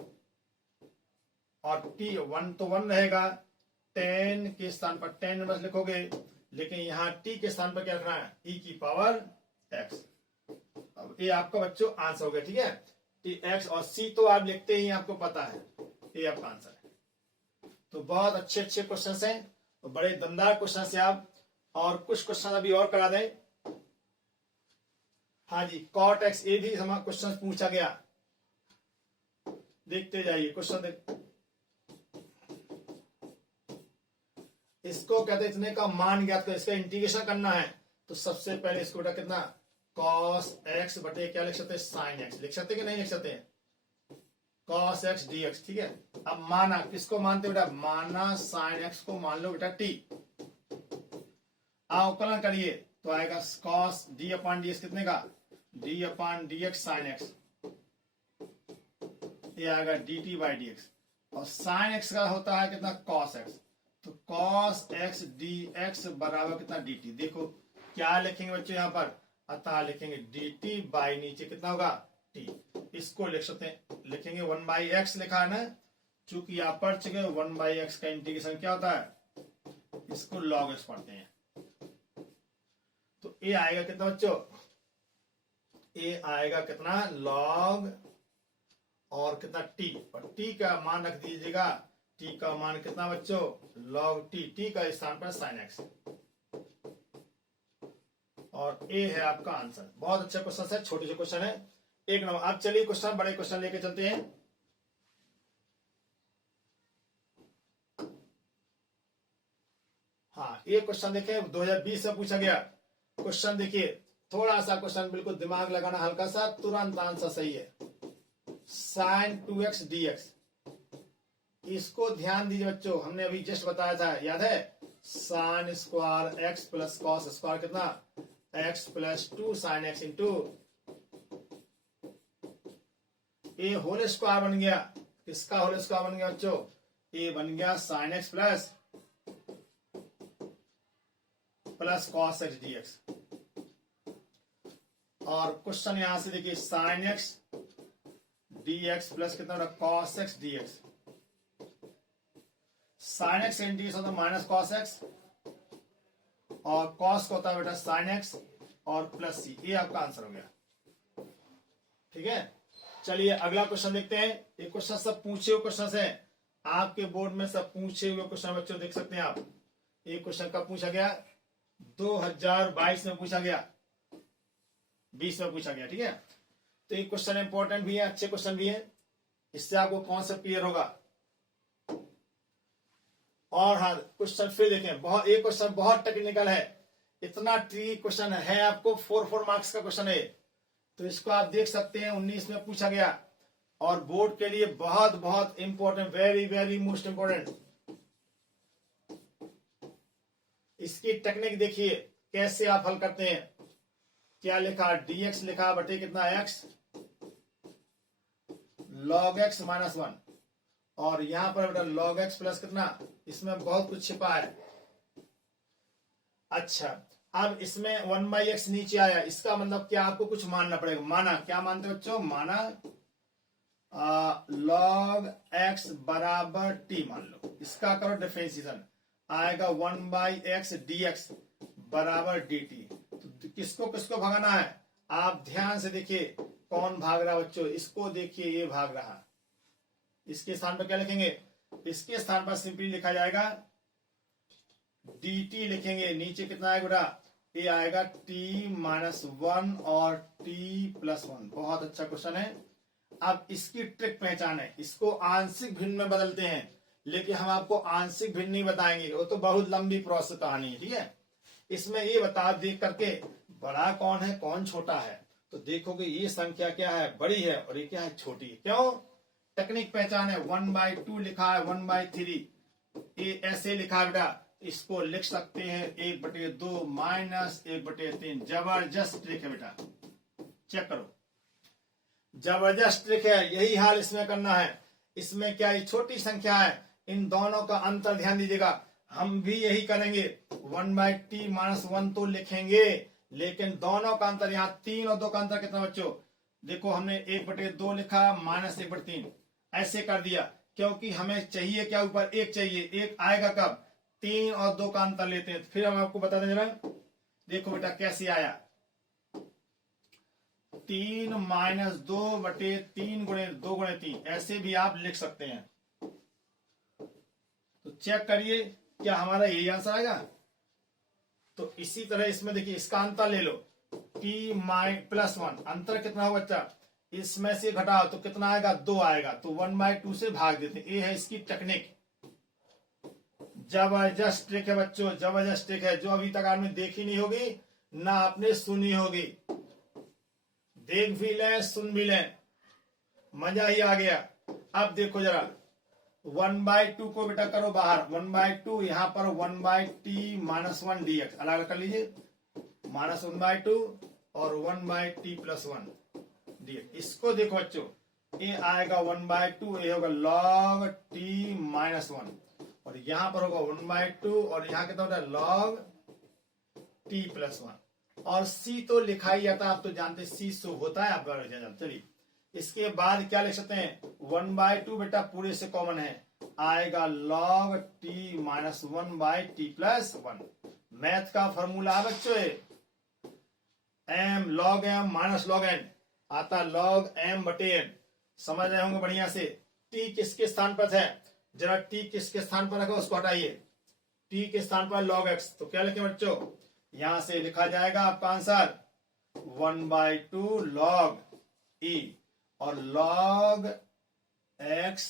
और t 1 तो 1 रहेगा, tan के स्थान पर tan इनवर्स लिखोगे, लेकिन यहां t के स्थान पर क्या रखना है, e की पावर x। अब ये आपका बच्चों आंसर हो गया, ठीक है। t x और c तो आप लिखते ही, आपको पता है, ये आपका आंसर है। तो बहुत अच्छे अच्छे क्वेश्चन हैं, तो बड़े दमदार क्वेश्चन है आप, और कुछ क्वेश्चन अभी और करा दें। हाँ जी, cot x, ये भी क्वेश्चन पूछा गया, देखते जाइए क्वेश्चन इसको कहते हैं इतने का मान ज्ञात कर, इसका इंटीग्रेशन करना है, तो सबसे पहले इसको बेटा कितना cos x बटे क्या लिख सकते हैं, sin x लिख सकते कि नहीं लिख सकते, cos x dx, ठीक है। अब माना, किसको मानते बेटा, माना sin x को मान लो बेटा t, अवकलन करिए तो आएगा cos d/dx कितने का, d/dx sin x, ये आएगा D T by D x, और साइन एक्स का होता है कितना कॉस एक्स, तो कॉस एक्स डी एक्स बराबर कितना डी टी। देखो क्या लिखेंगे बच्चों यहाँ पर, अतः लिखेंगे डी टी बाई नीचे कितना होगा टी, इसको लिख सकते हैं, लिखेंगे 1 बाई एक्स लिखा है ना, चूंकि आप पढ़ चुके 1 बाई एक्स का इंटीग्रेशन क्या होता है, इसको लॉग एक्स पढ़ते हैं। तो ये आएगा कितना बच्चों, ये आएगा कितना लॉग और कितना टी, और टी का मान रख दीजिएगा, टी का मान कितना बच्चों लॉग टी, टी का स्थान पर साइन एक्स, और ए है आपका आंसर। बहुत अच्छा क्वेश्चन है, छोटे से क्वेश्चन है, एक नंबर। अब चलिए क्वेश्चन, बड़े क्वेश्चन लेके चलते हैं। हाँ, ये क्वेश्चन देखिए 2020 में पूछा गया क्वेश्चन, देखिए थोड़ा सा क्वेश्चन, बिल्कुल दिमाग लगाना हल्का सा, तुरंत आंसर सही है। साइन 2x dx, इसको ध्यान दीजिए बच्चों, हमने अभी जस्ट बताया था, याद है, sine square x plus cos square कितना x plus 2 sine x into a whole square बन गया, किसका होल स्क्वायर बन गया बच्चों, ए बन गया sine x plus cos x dx। और क्वेश्चन यहां से देखिए साइन x dx प्लस कितना cos x dx, sine x integration होता है माइनस कॉस x, और कॉस को होता है बेटा साइन x, और प्लस सी, ये आपका आंसर हो गया। ठीक है, चलिए अगला क्वेश्चन देखते हैं। ये क्वेश्चन सब पूछे हुए क्वेश्चन है, आपके बोर्ड में सब पूछे हुए क्वेश्चन बच्चों देख सकते हैं आप। ये क्वेश्चन कब पूछा गया, 2022 में पूछा गया, 20 में पूछा गया। ठीक है, तो ये क्वेश्चन इंपॉर्टेंट भी है, अच्छे क्वेश्चन भी है, इससे आपको कॉन्सेप्ट क्लियर होगा। और हाँ, क्वेश्चन फिर देखें, बहुत एक क्वेश्चन बहुत टेक्निकल है, इतना ट्रिकी क्वेश्चन है आपको, 4 मार्क्स का क्वेश्चन है, तो इसको आप देख सकते हैं, 19 में पूछा गया, और बोर्ड के लिए बहुत बहुत important, very very most important. इसकी टेक्निक देखिए कैसे आप हल करते हैं। क्या लिखा, dx लिखा बटे कितना x log x माइनस 1, और यहां पर बेटा log x प्लस कितना, इसमें बहुत कुछ छिपा है। अच्छा, अब इसमें 1 बाई एक्स नीचे आया, इसका मतलब क्या, आपको कुछ मानना पड़ेगा। माना, क्या मानते हो बच्चों, माना log x बराबर t मान लो, इसका करो डिफरेंशिएशन, आएगा 1 बाई एक्स dx बराबर dt। तो किसको किसको भगाना है, आप ध्यान से देखिए कौन भाग रहा बच्चों, इसको देखिए, ये भाग रहा, इसके स्थान पर क्या लिखेंगे, इसके स्थान पर सिंपली लिखा जाएगा dt लिखेंगे, नीचे कितना आएगा बेटा, ये आएगा t माइनस 1 और t प्लस 1। बहुत अच्छा क्वेश्चन है। अब इसकी ट्रिक पहचाने, इसको आंशिक भिन्न में बदलते हैं, लेकिन हम आपको आंशिक भिन्न नहीं बताएंगे, वो तो बहुत लंबी प्रोसेस कहानी है। ठीक है, इसमें ये बता देख करके बड़ा कौन है कौन छोटा है, तो देखोगे ये संख्या क्या है, बड़ी है, और ये क्या है, छोटी है। क्यों, टेक्निक पहचान है, 1/2 लिखा है, 1/3, ये ऐसे लिखा है बेटा, इसको लिख सकते हैं 1/2 माइनस 1/3। जबरदस्त ट्रिक है बेटा, चेक करो, जबरदस्त ट्रिक है, यही हाल इसमें करना है। इसमें क्या, ये छोटी संख्या है, इन दोनों का अंतर ध्यान दीजिएगा, हम भी यही करेंगे, 1/t माइनस 1 तो लिखेंगे, लेकिन दोनों का अंतर, यहाँ 3 और 2 का अंतर कितना बच्चों, देखो हमने 1/2 लिखा माइनस 1/3 ऐसे कर दिया, क्योंकि हमें चाहिए क्या, ऊपर 1 चाहिए, 1 आएगा कब, 3 और 2 का अंतर लेते हैं। फिर हम आपको बता दें जरा, देखो बेटा कैसे आया, 3 माइनस 2/3 गुणे 2 गुणे 3, ऐसे भी आप लिख सकते हैं। तो चेक करिए क्या हमारा यही आंसर आएगा। तो इसी तरह इसमें देखिए, इसका अंतर ले लो, t प्लस 1, अंतर कितना होगा बच्चा, इसमें से घटाओ तो कितना आएगा, 2 आएगा, तो 1/2 से भाग देते हैं। ये है इसकी टेक्निक, जबरदस्त ट्रिक है बच्चों, जबरदस्त ट्रिक है, जो अभी तक आपने देखी नहीं होगी ना आपने सुनी होगी। देख भी लें, सुन भी लें, मजा ही आ गया। अब देखो जरा, 1/2 को बेटा करो बाहर, 1/2, यहां पर 1/t माइनस 1 dx अलग अलग कर लीजिए, माइनस 1/2 और 1/t प्लस 1 dx। इसको देखो बच्चों, ए आएगा 1/2, ये होगा log t माइनस 1, और यहां पर होगा 1/2, और यहां कितना होता है log t प्लस 1। और c तो लिखा ही जाता है, आप तो जानते c शुभ होता है, आप चलिए इसके बाद क्या लिख सकते हैं, 1/2 बेटा पूरे से कॉमन है, आएगा log t minus 1/t plus 1। Math का फॉर्मूला है बच्चों, m log m minus log n आता log m बटे n। समझ रहे होंगे बढ़िया से। t किसके स्थान पर है, जरा t किसके स्थान पर रखो उसको हटाइए, t के स्थान पर log x, तो क्या लिखें बच्चों, यहां से लिखा जाएगा आपका आंसर 1/2 log e और log x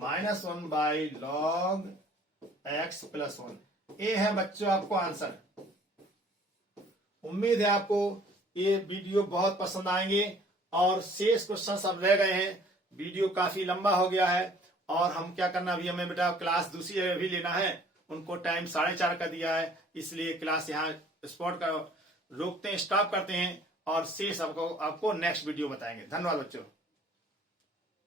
minus 1/log x plus 1। ये है बच्चों आपको आंसर। उम्मीद है आपको ये वीडियो बहुत पसंद आएंगे, और शेष क्वेश्चन सब रह गए हैं, वीडियो काफी लंबा हो गया है, और हम क्या करना, अभी हमें बेटा क्लास दूसरी जगह भी लेना है, उनको टाइम 4:30 का दिया है, इसलिए क्लास यहाँ स्पॉट का रोकते हैं, स्टॉप करते हैं, और शेष आपको नेक्स्ट वीडियो बताएंगे। धन्यवाद बच्चों।